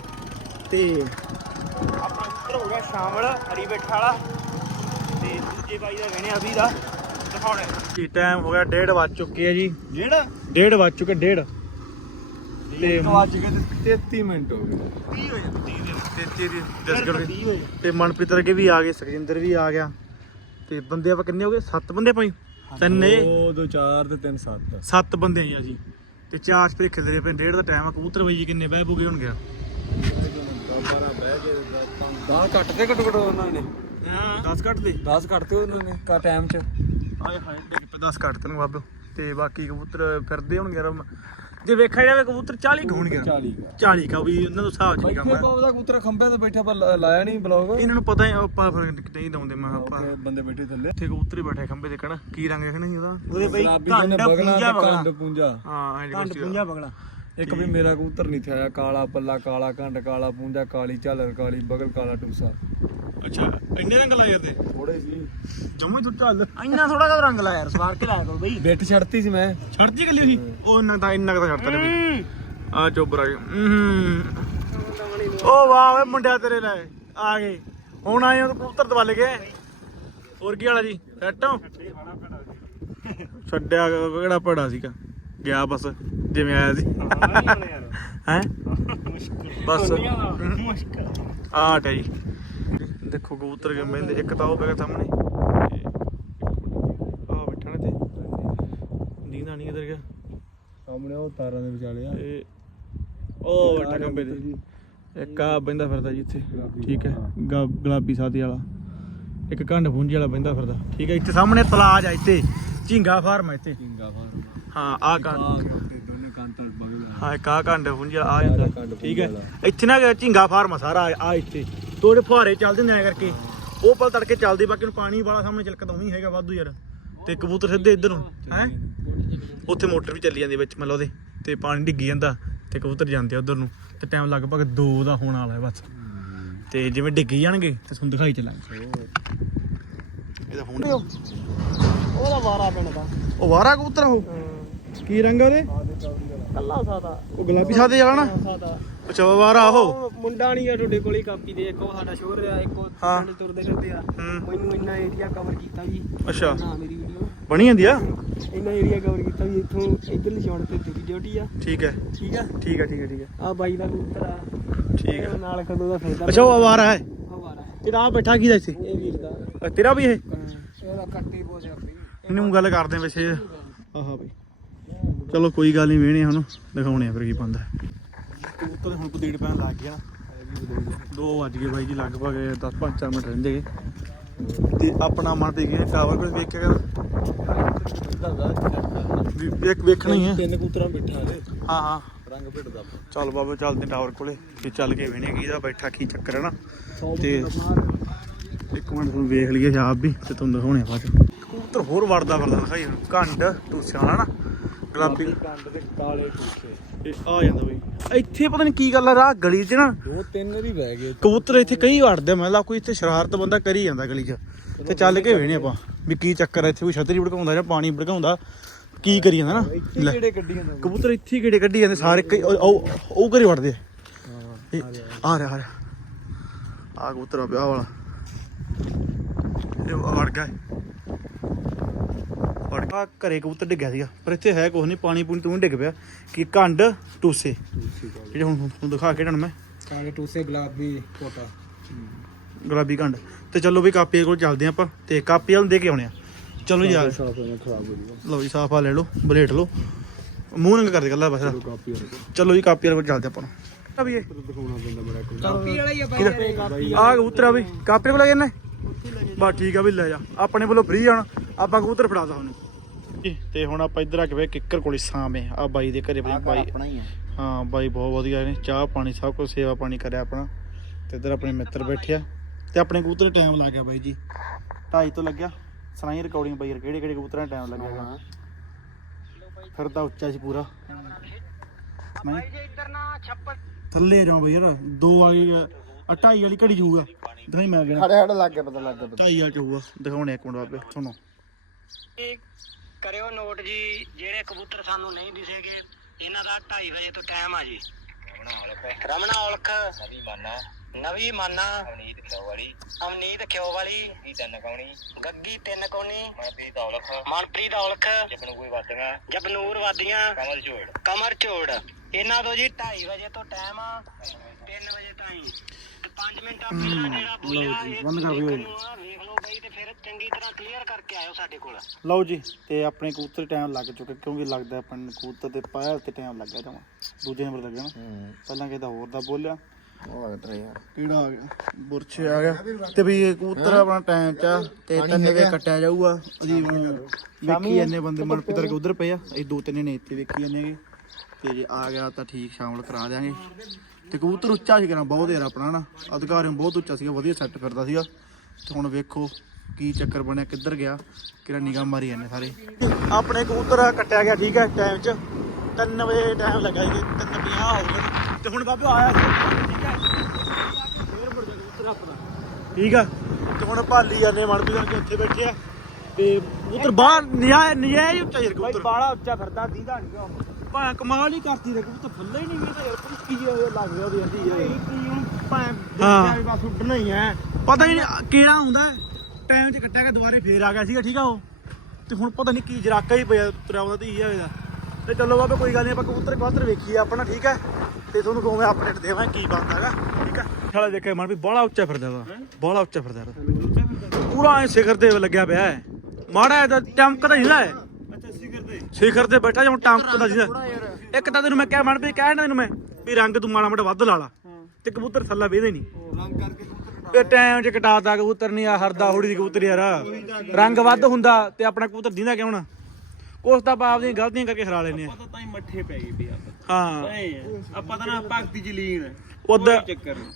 ਤੇ ਆਪਣਾ ਕਬੂਤਰ ਹੋ ਗਿਆ ਸ਼ਾਮਲ ਹਰੀ ਬੈਠਾ ਵਾਲਾ। ਤੇ ਦੂਜੇ ਬਾਈ ਦਾ ਗਹਿਣੇ ਅਭੀ ਦਾ। ਦਿਖਾਉਣੇ ਜੀ ਟਾਈਮ ਹੋ ਗਿਆ 1:30 ਵੱਜ ਚੁੱਕੇ ਆ ਜੀ। ਜਿਹੜਾ 1:30 ਵੱਜ ਚੁੱਕੇ 1:30 ਤੇ ਵੱਜ ਗਏ 33 ਮਿੰਟ ਹੋ ਗਏ। 30 ਹੋ ਜਾਂਦੇ। 30 ਦੇ 33 ਦੇ 10 ਗਏ ਤੇ ਮਨਪ੍ਰੀਤ ਵਰਗੇ ਵੀ ਆ ਗਏ ਸੁਖਜਿੰਦਰ ਵੀ ਆ ਗਿਆ। ਤੇ ਬੰਦੇ ਆਪਾਂ ਕਿੰਨੇ ਹੋ ਗਏ? 7 ਬੰਦੇ ਜੀ? ਤਿੰਨ ਇਹ 2 2 4 ਤੇ 3 7 ਸੱਤ ਬੰਦੇ ਆ ਜੀ ਤੇ ਚਾਰ ਸਪਰੇ ਖਿਲਦੇ ਰਹੇ ਪਏ ਡੇਢ ਦਾ ਟਾਈਮ ਆ। ਕਬੂਤਰ ਬਾਈ ਕਿੰਨੇ ਬਹਿ ਬੂਗੇ ਹੋਣਗੇ? 12 ਬਹਿ ਗਏ 10 ਕੱਟ ਤੇ ਘਟੋ ਘਟੋ ਉਹਨਾਂ ਨੇ। ਹਾਂ। 10 ਕੱਟ ਦੇ 10 ਕੱਟਤੇ ਉਹਨਾਂ ਨੇ ਕਾ ਟਾਈਮ ਚ। ਆਏ ਹਾਏ ਪਏ 10 ਕੱਟ ਤੈਨੂੰ ਬਾਬੇ। ਤੇ ਬਾਕੀ ਕਬੂਤਰ ਫਿਰਦੇ ਹੋਣਗੇ ਰਮ ਜੇ ਵੇਖਿਆ ਜਾਵੇ ਕਬੂਤਰ 40 ਕੁ ਹੋਣਗੇ। 40 40 ਕਾ ਵੀ ਉਹਨਾਂ ਨੂੰ ਹਿਸਾਬ ਚ ਨਹੀਂ ਕੰਮ ਇੱਥੇ ਹੈ। ਬਾਬਾ ਦਾ ਕਬੂਤਰ ਖੰਭੇ ਤੇ ਬੈਠਾ ਪਰ ਲਾ- ਲਾਇਆ ਨਹੀਂ ਬਲੌਗ। ਇਹਨਾਂ ਨੂੰ ਪਤਾ ਹੀ ਆਪਾਂ ਫਿਰ ਨਹੀਂ ਦਉਂਦੇ ਮੈਂ ਕਿਹਾ ਆਪਾਂ ਬੰਦੇ ਬੈਠੇ ਥੱਲੇ। ਇੱਥੇ ਕਬੂਤਰ ਹੀ ਬੈਠੇ ਖੰਬੇ ਦੇਖਣ ਕੀ ਰੰਗ ਦੇਖਣਾ ਸੀ ਉਹਦਾ? ਉਹਦੇ ਬਈ ਗੁਲਾਬੀ ਜਿਹਨੇ ਘੰਡ ਬਗਲਾ ਪੁੰਜਾ ਤੇ ਕੰਡ ਪੁੰਜਾ। ਹਾਂ ਐਂ ਕੰਡ ਪੁੰਜਾ ਬਗਲਾ। ਇੱਕ ਵੀ ਮੇਰਾ ਕਬੂਤਰ ਨਹੀਂ ਥਿਆ ਕਾਲਾ ਪੱਲਾ ਕਾਲਾ ਕੰਡ ਕਾਲਾ ਪੁੰਜਾ ਕਾਲੀ ਝਾਲਰ ਕਾਲੀ ਬਗਲ ਕਾਲਾ ਟੂਸਾ। ਅੱਛਾ ਇੰਨੇ ਰੰਗ ਲਾਏ ਜਾਂਦੇ ਥੋੜੇ ਸੀ। ਜਮਾ ਹੀ ਟੁੱਟਾ ਹੱਲ। ਇੰਨਾ ਥੋੜਾ ਕਾ ਰੰਗ ਲਾਇਆ ਯਾਰ ਸਵਾਰ ਕੇ ਲਾਇਆ ਕਰੋ ਬਈ। ਬਿੱਟ ਛੜਤੀ ਸੀ ਮੈਂ। ਛੱਡਦੀ ਗੱਲੀ ਸੀ ਉਹ ਇੰਨਾ ਤਾਂ ਇੰਨਾ ਤਾਂ ਛੱਡਤਾ ਨੇ ਆ ਚੋਬਰਾ ਹੂੰ। ਉਹ ਵਾਹ ਓਏ ਮੁੰਡਿਆ ਤੇਰੇ ਲੈ। ਆ ਗਏ। ਹੁਣ ਆਏ ਹੋ ਤਾਂ ਕਬੂਤਰ ਦਵਲ ਗਏ ਹੋਰ ਕੀ ਹਾਲਾ ਜੀ? ਸੈੱਟ ਹੋ? ਛੱਡਿਆ ਕਿਹੜਾ ਪੜਾ ਸੀਗਾ? ਗਿਆ ਬਸ ਜਿਵੇਂ ਆਇਆ ਸੀ। ਹੈ ਬਸ। ਆ ਟਿਆ ਜੀ। ਦੇਖੋ ਕਬੂਤਰ ਕਿਵੇਂ ਬਹਿੰਦੇ ਇੱਕ ਤਾਂ ਉਹ ਪਿਆ ਸਾਹਮਣੇ। ਆ ਬੈਠਾ ਨਾ ਤੇ। ਦੀਦਾ ਨਹੀਂ ਕਿਧਰ ਗਿਆ? ਸਾਹਮਣੇ ਉਹ ਤਾਰਾਂ ਦੇ ਵਿਚਾਲੇ ਆ। ਤੇ ਉਹ ਬੈਠਾ ਕੰਬੇ ਤੇ। ਇੱਕ ਆ ਬੈੰਦਾ ਫਿਰਦਾ ਜੀ ਇੱਥੇ। ਠੀਕ ਹੈ। ਗੁਲਾਬੀ ਸਾਦੀ ਵਾਲਾ। ਇੱਕ ਘੰਡ ਪੁੰਜੀ ਵਾਲਾ ਬੈੰਦਾ ਫਿਰਦਾ। ਠੀਕ ਹੈ ਇੱਥੇ ਸਾਹਮਣੇ ਤਲਾਜ ਆ ਇੱਥੇ। ਝਿੰਗਾ ਫਾਰਮ ਆ ਇੱਥੇ। ਕਿੰਗਾ ਫਾਰਮ ਹਾਂ ਆ ਘੰਡ ਆ ਤੇ ਦੋਨੇ ਕਾਂਤਰ ਬਗਲ ਹਾਂ ਇੱਕ ਆ ਘੰਡ ਪੁੰਜੀ ਵਾਲਾ ਆ ਜਾਂਦਾ ਠੀਕ ਹੈ? ਇੱਥੇ ਨਾ ਝਿੰਗਾ ਫਾਰਮ ਆ ਸਾਰਾ ਆ ਇੱਥੇ। ਤੋੜੇ ਫੁਹਾਰੇ ਚੱਲਦੇ ਨੇ ਐਂ ਕਰਕੇ। ਉਹ ਪਲ ਤੜਕੇ ਚੱਲਦੀ ਬਾਕੀ ਨੂੰ ਪਾਣੀ ਵਾਲਾ ਸਾਹਮਣੇ ਚਲਕਦਾ ਉਹੀ ਹੈਗਾ ਵਾਧੂ ਯਾਰ। ਤੇ ਕਬੂਤਰ ਸਿੱਧੇ ਇੱਧਰ ਨੂੰ ਹੈ? ਉੱਥੇ ਮੋਟਰ ਵੀ ਚੱਲੀ ਜਾਂਦੀ ਵਿੱਚ ਮਤਲਬ ਉਹਦੇ। ਤੇ ਪਾਣੀ ਡਿੱਗੀ ਜਾਂਦਾ ਤੇ ਕਬੂਤਰ ਜਾਂਦੇ ਆ ਉਧਰ ਨੂੰ। ਤੇ ਟਾਈਮ ਲਗਭਗ 2 ਦਾ ਹੋਣ ਵਾਲਾ ਹੈ ਬਸ। ਤੇ ਜਿਵੇਂ ਡਿੱਗੀ ਜਾਣਗੇ ਤੇ ਤੁਹਾਨੂੰ ਦਿਖਾਈ ਚੱਲਾਂਗੇ। ਇਹਦਾ ਫੋਨ ਉਹਦਾ ਵਾਰਾ ਪਿੰਡ ਦਾ। ਉਹ ਵਾਰਾ ਕਬੂਤਰ ਉਹ? ਕੀ ਰੰਗ ਆ ਉਹਦੇ? ਕੱਲਾ ਸਾਦਾ। ਉਹ ਗੁਲਾਬੀ ਸਾਦੇ ਵਾਲਾ ਨਾ? ਸਾਦਾ। ਅੱਛਾ ਵਾਰਾ ਉਹ ਮੁੰਡਾ ਨਹੀਂ ਆ ਤੁਹਾਡੇ ਕੋਲ ਹੀ ਕਾਪੀ ਦੇ ਇੱਕ ਸਾਡਾ ਸ਼ੋਰ ਰਿਹਾ ਇੱਕ ਉਹ ਹਾਂ। ਪਿੰਡ ਤੁਰਦੇ ਫਿਰਦੇ ਆ। ਮੈਨੂੰ ਇੰਨਾ ਏਰੀਆ ਕਵਰ ਕੀਤਾ ਵੀ ਅੱਛਾ। ਨਾ ਮੇਰੀ ਵੀਡੀਓ ਬਣੀ ਜਾਂਦੀ ਆ? ਇੰਨਾ ਏਰੀਆ ਕਵਰ ਕੀਤਾ ਵੀ ਇੱਥੋਂ ਇੱਧਰ ਲਿਜਾਉਣ ਤੇ ਤੇਰੀ ਡਿਊਟੀ ਆ। ਠੀਕ ਹੈ। ਠੀਕ ਆ? ਠੀਕ ਹੈ ਠੀਕ ਹੈ ਠੀਕ ਹੈ ਆ ਬਾਈ ਦਾ ਕਬੂਤਰ ਆ। ਠੀਕ ਹੈ ਇਹ ਨਾਲ ਕਦੋਂ ਦਾ ਫਾਇਦਾ। ਅੱਛਾ ਉਹ ਵਾਰਾ ਹੈ। ਹਵਾਰਾ ਹੈ। ਤੇਰਾ ਆ ਬੈਠਾ ਕੀ ਦਾ ਇੱਥੇ? ਇਹ ਵੀਰ ਦਾ। ਅ, ਤੇਰਾ ਵੀ ਇਹ? ਇਹਦਾ ਕੱਟੇ ਬਹੁਤ ਜਾਂਦੇ ਇਹਨੂੰ ਗੱਲ ਕਰਦੇ ਵੈਸੇ ਆਹਾ ਬਈ। ਚਲੋ ਕੋਈ ਗੱਲ ਨਹੀਂ ਵੇਣੇ ਹੁਣ ਦਿਖਾਉਣੇ ਆ ਫਿਰ ਕੀ ਪੰਦਾ ਕਬੂਤਰ ਹੁਣ ਪਦੀੜ ਪੈਣ ਲੱਗ ਗਿਆ ਨਾ। 2 ਵੱਜ ਗਏ ਬਾਈ ਜੀ ਲਗਭਗ 10 5 ਮਿੰਟ ਰਹਿੰਦੇ ਗਏ। ਤੇ ਆਪਣਾ ਮਨ ਤੇ ਗਿਆ ਟਾਵਰ ਕੋਲ ਵੇਖ ਕੇ ਕਰ ਵੇਖ ਵੇਖਣਾ ਹੀ ਹੈ ਤਿੰਨ ਕੂਤਰਾਂ ਬਿਠਾ ਦੇ ਹਾਂ ਹਾਂ। ਰੰਗ ਭਿੜਦਾ ਚੱਲ ਬਾਬਾ ਚੱਲਦੇ ਟਾਵਰ ਕੋਲੇ ਤੇ ਚੱਲ ਕੇ ਵੇਣੇ ਕੀ ਦਾ ਬੈਠਾ ਕੀ ਚੱਕਰ ਹੈ ਨਾ। ਤੇ ਇੱਕ ਮਿੰਟ ਤੁਹਾਨੂੰ ਵੇਖ ਲਈਏ ਆਪ ਵੀ ਤੇ ਤੁਹਾਨੂੰ ਦਿਖਾਉਣੇ ਆ ਬਾਅਦ ਕਬੂਤਰ ਹੋਰ ਵੜਦਾ ਫਿਰਦਾ ਦਿਖਾਈ ਘੰਡ ਟੂਸਿਆਂ ਵਾਲਾ ਨਾ। ਗੁਲਾਬੀ ਕੰਡ ਦੇ ਕਾਲੇ ਟੂਸੇ ਇਹ ਆ ਜਾਂਦਾ ਬਈ। ਇੱਥੇ ਪਤਾ ਨਹੀਂ ਕੀ ਗੱਲ ਆ ਰਾਹ ਗਲੀ 'ਚ ਨਾ ਦੋ ਤਿੰਨ ਦੀ ਬਹਿ ਗਏ। ਕਬੂਤਰ ਇੱਥੇ ਕਈ ਵੜਦੇ ਮੈਂ ਲਾ ਕੋਈ ਇੱਥੇ ਸ਼ਰਾਰਤ ਬੰਦਾ ਕਰੀ ਜਾਂਦਾ ਗਲੀ 'ਚ। ਤੇ ਚੱਲ ਕੇ ਵੇਣੇ ਆਪਾਂ ਵੀ ਕੀ ਚੱਕਰ ਆ ਇੱਥੇ ਕੋਈ ਛਤਰੀ ਭੜਕਾਉਂਦਾ ਜਾਂ ਪਾਣੀ ਭੜਕਾਉਂਦਾ ਕੀ ਕਰੀ ਜਾਂਦਾ ਨਾ। ਇੱਥੇ ਕਿਹੜੇ ਕੱਢੀ ਜਾਂਦਾ ਕਬੂਤਰ ਇੱਥੇ ਕਿਹੜੇ ਕੱਢੀ ਜਾਂਦੇ ਸਾਰੇ ਉਹ- ਉਹ ਕਰੀ ਵੜਦੇ ਆ ਰਿਹਾ ਆ ਰਿਹਾ। ਆ ਕਬੂਤਰ ਆ ਪਿਆ ਵਾਲਾ। ਇਹ ਵੜ ਗਿਆ। ਵੜ ਗਿਆ ਘਰੇ ਕਬੂਤਰ ਡਿੱਗਿਆ ਸੀਗਾ ਪਰ ਇੱਥੇ ਹੈ ਕੁਛ ਨਹੀਂ ਪਾਣੀ ਪੂਣੀ ਤੂੰ ਡਿੱਗ ਪਿਆ ਕਿ ਕੰਡ ਟੂਸੇ। ਜਿਹੜੇ ਹੁਣ ਹੁਣ ਦਿਖਾ ਕੇ ਢਣ ਮੈਂ। ਕਾਲੇ ਟੂਸੇ ਗੁਲਾਬੀ ਕੋਟਾ ਗੁਲਾਬੀ ਕੰਡ। ਤੇ ਚਲੋ ਵੀ ਕਾਪੀ ਕੋਲ ਚੱਲਦੇ ਆਪਾਂ ਤੇ ਕਾਪੀ ਵਾਲ ਨੂੰ ਦੇ ਕੇ ਆਉਣੇ ਆ। ਚਲੋ ਯਾਰ। ਲਓ ਜੀ ਸਾਫਾ ਲੈ ਲਓ ਬਲੇਟ ਲਓ। ਮੂੰਹ ਨੰਗ ਕਰ ਦੇ ਗੱਲਾਂ ਬਸ। ਕਾਪੀ ਵਾਲੇ ਚਲੋ ਜੀ ਕਾਪੀ ਵਾਲ ਕੋਲ ਚੱਲਦੇ ਆਪਾਂ ਨੂੰ। ਵੀ ਇਹ। ਦਿਖਾਉਣਾ ਪੈਂਦਾ ਬੜਾ ਕੋਈ ਕਾਪੀ ਵਾਲਾ ਹੀ ਆ ਬਾਈ ਆ ਕਬੂਤਰ ਆ ਬਈ ਕਾਪੀ ਕੋਲ ਲੈ ਨੇ ਬਸ ਠੀਕ ਆ ਵੀ ਲੈ ਜਾ। ਆਪਣੇ ਵੱਲੋਂ ਫ੍ਰੀ ਆਣ ਆਪਾਂ ਕਬੂਤਰ ਫੜਾ ਉਹਨੂੰ। ਤੇ ਹੁਣ ਆਪਾਂ ਇੱਧਰ ਆ ਕੇ ਵੇ ਕਿੱਕਰ ਕੋਲੇ ਸਾਵੇਂ ਆ ਬਾਈ ਦੇ ਘਰੇ ਬਈ ਬਾਈ ਆਪਣਾ ਹੀ ਆ। ਹਾਂ ਬਾਈ ਬਹੁਤ ਵਧੀਆ ਨੇ। ਚਾਹ ਪਾਣੀ ਸਭ ਕੁਝ ਸੇਵਾ ਪਾਣੀ ਕਰਿਆ ਆਪਣਾ। ਤੇ ਇੱਧਰ ਆਪਣੇ ਮਿੱਤਰ ਬੈਠੇ ਆ। ਤੇ ਆਪਣੇ ਕਬੂਤਰ ਟਾਈਮ ਲੱਗ ਗਿਆ ਬਾਈ ਜੀ। ਢਾਈ ਤੋਂ ਲੱਗਿਆ। ਸੁਣਾਈ ਰਿਕਾਰਡਿੰਗ ਬਾਈ ਕਿਹੜੇ ਕਿਹੜੇ ਕਬੂਤਰਾਂ ਦਾ ਟਾਈਮ ਲੱਗਿਆ ਫਿਰ ਤਾਂ ਉੱਚਾ ਸੀ ਪੂਰਾ। ਮੈਂ ਥੱਲੇ ਜਾਉਂ ਬਈ ਯਾਰ। ਦੋ ਆ ਗਏ ਆ ਢਾਈ ਵਾਲੀ ਘੜੀ ਜਾਊਗਾ। ਦਿਖਾਈ ਮੈਂ ਗਿਆ ਖੜੇ ਖੜੇ ਲੱਗ ਗਿਆ ਪਤਾ ਲੱਗ ਗਿਆ ਢਾਈ ਵਾਲੀ ਜਾਊਗਾ। ਦਿਖਾਉਣੇ ਇੱਕ ਮਿੰਟ ਬਾਬੇ ਸੁਣੋ। ਕਰਿਓ ਨੋਟ ਜੀ ਜਿਹੜੇ ਕਬੂਤਰ ਸਾਨੂੰ ਨਹੀਂ ਦਿਸੇਗੇ ਇਹਨਾਂ ਦਾ 2:30 ਵਜੇ ਤੋਂ ਟਾਈਮ ਆ ਜੀ। ਰਮਣਾ ਔਲਖ। ਨਵੀ ਮਾਨਾ। ਨਵੀ ਮਾਨਾ। ਅਵਨੀਤ ਖਿਓ ਵਾਲੀ ਅਵਨੀਤ ਵਾਲੀ ਗੱਗੀ ਤਿੰਨ ਕੌਣੀ। ਗੱਗੀ ਤਿੰਨ ਕੌਣੀ। ਮਨਪ੍ਰੀਤ ਔਲਖ। ਮਨਪ੍ਰੀਤ ਔਲਖ। ਜਪਨੂਰ ਵਾਦੀਆਂ ਜਪਨੂਰ ਵਾਦੀਆਂ ਕਮਰ ਝੋੜ। ਕਮਰ ਝੋੜ। ਇਹਨਾਂ ਤੋਂ ਜੀ 2:30 ਵਜੇ ਤੋਂ ਟਾਈਮ ਆ 3 ਵਜੇ ਤਾਈਂ। 5 ਮਿੰਟ ਪਹਿਲਾਂ ਜਿਹੜਾ ਬੋਲਿਆ ਇਹ ਬੰਦ ਕਰ ਦਿਓ। ਵੇਖ ਲਓ ਬਈ ਤੇ ਫਿਰ ਚੰਗੀ ਤਰ੍ਹਾਂ ਕਲੀਅਰ ਕਰਕੇ ਆਇਓ ਸਾਡੇ ਕੋਲ। ਲਓ ਜੀ ਤੇ ਆਪਣੇ ਕਬੂਤਰ ਟਾਈਮ ਲੱਗ ਚੁੱਕਾ ਕਿਉਂਕਿ ਲੱਗਦਾ ਆਪਣੇ ਨੂੰ ਕਬੂਤਰ ਦੇ ਪਾਇਆ ਤੇ ਟਾਈਮ ਲੱਗ ਗਿਆ ਜਮਾ। ਦੂਜੇ ਨੰਬਰ ਲੱਗਿਆ ਨਾ। ਪਹਿਲਾਂ ਕਿਹਦਾ ਹੋਰ ਦਾ ਬੋਲਿਆ। ਉਹ ਲੱਗ ਰਿਹਾ ਯਾਰ। ਕਿਹੜਾ ਆ ਗਿਆ? ਬੁਰਛੇ ਆ ਗਿਆ। ਤੇ ਵੀ ਇਹ ਕਬੂਤਰ ਆਪਣਾ ਟਾਈਮ ਚ ਆ ਤੇ ਤਿੰਨ ਵੇ ਕੱਟਿਆ ਜਾਊਗਾ। ਅਜੀਬ ਵੇਖੀ ਜਾਂਦੇ ਬੰਦੇ ਮਨ ਪਿੱਤਰ ਕੇ ਉਧਰ ਪਏ ਆ। ਇਹ ਦੋ ਤਿੰਨ ਨੇ ਇੱਥੇ ਵੇਖੀ ਜਾਂਦੇ ਤੇ ਜੇ ਆ ਗਿਆ ਤਾਂ ਠੀਕ ਸ਼ਾਮਲ ਕਰਾ ਦਿਆਂਗੇ। ਤੇ ਕਬੂਤਰ ਉੱਚਾ ਸੀ ਕਰਾਂ ਬਹੁਤ ਯਾਰ ਆਪਣਾ ਨਾ ਅਧਿਕਾਰੀਆਂ ਬਹੁਤ ਉੱਚਾ ਸੀਗਾ, ਵਧੀਆ ਸੈੱਟ ਫਿਰਦਾ ਸੀਗਾ। ਤੇ ਹੁਣ ਵੇਖੋ ਕੀ ਚੱਕਰ ਬਣਿਆ, ਕਿੱਧਰ ਗਿਆ, ਕਿਹੜਾ ਨਿਗਾਹ ਮਾਰੀ ਜਾਂਦੇ ਸਾਰੇ। ਆਪਣੇ ਕਬੂਤਰ ਕੱਟਿਆ ਗਿਆ, ਠੀਕ ਹੈ ਟਾਈਮ 'ਚ। 3 ਵਜੇ ਟਾਈਮ ਲੱਗਾ ਸੀ 3:50 ਹੋ ਗਏ। ਤੇ ਹੁਣ ਬਾਬੇ ਆਇਆ ਸੀ, ਠੀਕ ਹੈ। ਫੇਰ ਮੁੜ ਜਾ ਕਬੂਤਰ ਆਪਣਾ ਠੀਕ ਆ ਤੇ ਹੁਣ ਭਾਲੀ ਜਾਂਦੇ ਮਨਪ੍ਰੀਤ ਕੇ ਉੱਥੇ ਬੈਠੇ ਆ। ਤੇ ਕਬੂਤਰ ਬਾਹਰ ਨਿਆ ਨਿਆ ਹੀ ਉੱਚਾ ਯਾਰ ਕਬੂਤਰ। ਬਾਲਾ ਉੱਚਾ ਫਿਰਦਾ, ਦੀਦਾ ਨਹੀਂ ਭਾਂ ਕਮਾਲ ਹੀ ਕਰਤੀ ਰੇ ਕਬੂਤਰ ਥੱਲੇ ਹੀ ਨਹੀਂ ਗਿਆ ਯਾਰ ਕੀ ਹੋਇਆ ਲੱਗ ਗਿਆ ਉਹਦੀ ਆਂਦੀ ਯਾਰ ਕੀ ਹੁਣ ਭਾਵੇਂ ਹਾਂ। ਵੀ ਬਸ ਉੱਡਣਾ ਹੀ ਹੈ। ਪਤਾ ਹੀ ਨਹੀਂ ਕਿਹੜਾ ਹੁੰਦਾ ਟਾਈਮ 'ਚ ਕੱਟਿਆ ਗਿਆ ਦੁਬਾਰੇ ਫੇਰ ਆ ਗਿਆ ਸੀਗਾ ਠੀਕ ਆ ਉਹ? ਤੇ ਹੁਣ ਪਤਾ ਨਹੀਂ ਕੀ ਜਰਾਕਾ ਹੀ ਪਿਆ ਤੁਰਿਆ ਆਉਂਦਾ ਤੇ ਹੀ ਹੋਇਆ ਤੇ ਚਲੋ ਬਾਬੇ ਕੋਈ ਗੱਲ ਨਹੀਂ ਆਪਾਂ ਕਬੂਤਰ ਕਬੂਤਰ ਵੇਖੀਏ ਆਪਣਾ ਠੀਕ ਹੈ ਤੇ ਤੁਹਾਨੂੰ ਕਹੂੰਗਾ ਅਪਡੇਟ ਦੇਵਾਂ ਕੀ ਬਣਦਾ ਹੈਗਾ ਠੀਕ ਹੈ ਸਾਲਾ ਦੇਖਿਆ ਮਨ ਵੀ ਬਾਹਲਾ ਉੱਚਾ ਫਿਰਦਾ ਵਾ ਬਾਹਲਾ ਉੱਚਾ ਫਿਰਦਾ। ਪੂਰਾ ਐ ਸਿਖਰ ਤੇ ਲੱਗਿਆ ਪਿਆ ਹੈ। ਮਾੜਾ ਜਿਹਾ ਟਮਕਦਾ ਹੀ ਹੈ ਸਿਖਰ ਤੇ ਬੈਠਾ ਜਾਂ ਟਮਕਦਾ ਸੀ ਇੱਕ ਤਾਂ ਤੈਨੂੰ ਮੈਂ ਕਹਿ ਮਨ ਵੀ ਕਹਿਣਾ ਤੈਨੂੰ ਮੈਂ ਵੀ ਰੰਗ ਤੂੰ ਮਾੜਾ ਮੋਟਾ ਵੱਧ ਲਾ ਲਾ। ਤੇ ਕਬੂਤਰ ਥੱਲਾ ਵੇਦੇ ਨਹੀਂ ਰੰਗ ਕਰਕੇ ਕਬੂਤਰ ਇਹ ਟਾਈਮ ਚ ਕਟਾਤਾ ਕਬੂਤਰ ਨਹੀਂ ਆ ਹਰਦਾ ਹੁੜੀ ਦੀ ਕਬੂਤਰ ਯਾਰ। ਰੰਗ ਵੱਧ ਹੁੰਦਾ ਤੇ ਆਪਣਾ ਕਬੂਤਰ ਦਿੰਦਾ ਕਿਉਂ ਨਾ? ਕੁਛ ਤਾਂ ਆਪਾਂ ਆਪਦੀਆਂ ਗਲਤੀਆਂ ਕਰਕੇ ਖਰਾ ਲੈਨੇ ਆ। ਪਤਾ ਤਾਂ ਹੀ ਮੱਠੇ ਪੈ ਗਏ ਵੀ ਆਪਾਂ। ਹਾਂ। ਆਪਾਂ ਤਾਂ ਨਾ ਭਗਤੀ ਚ ਲੀਨ।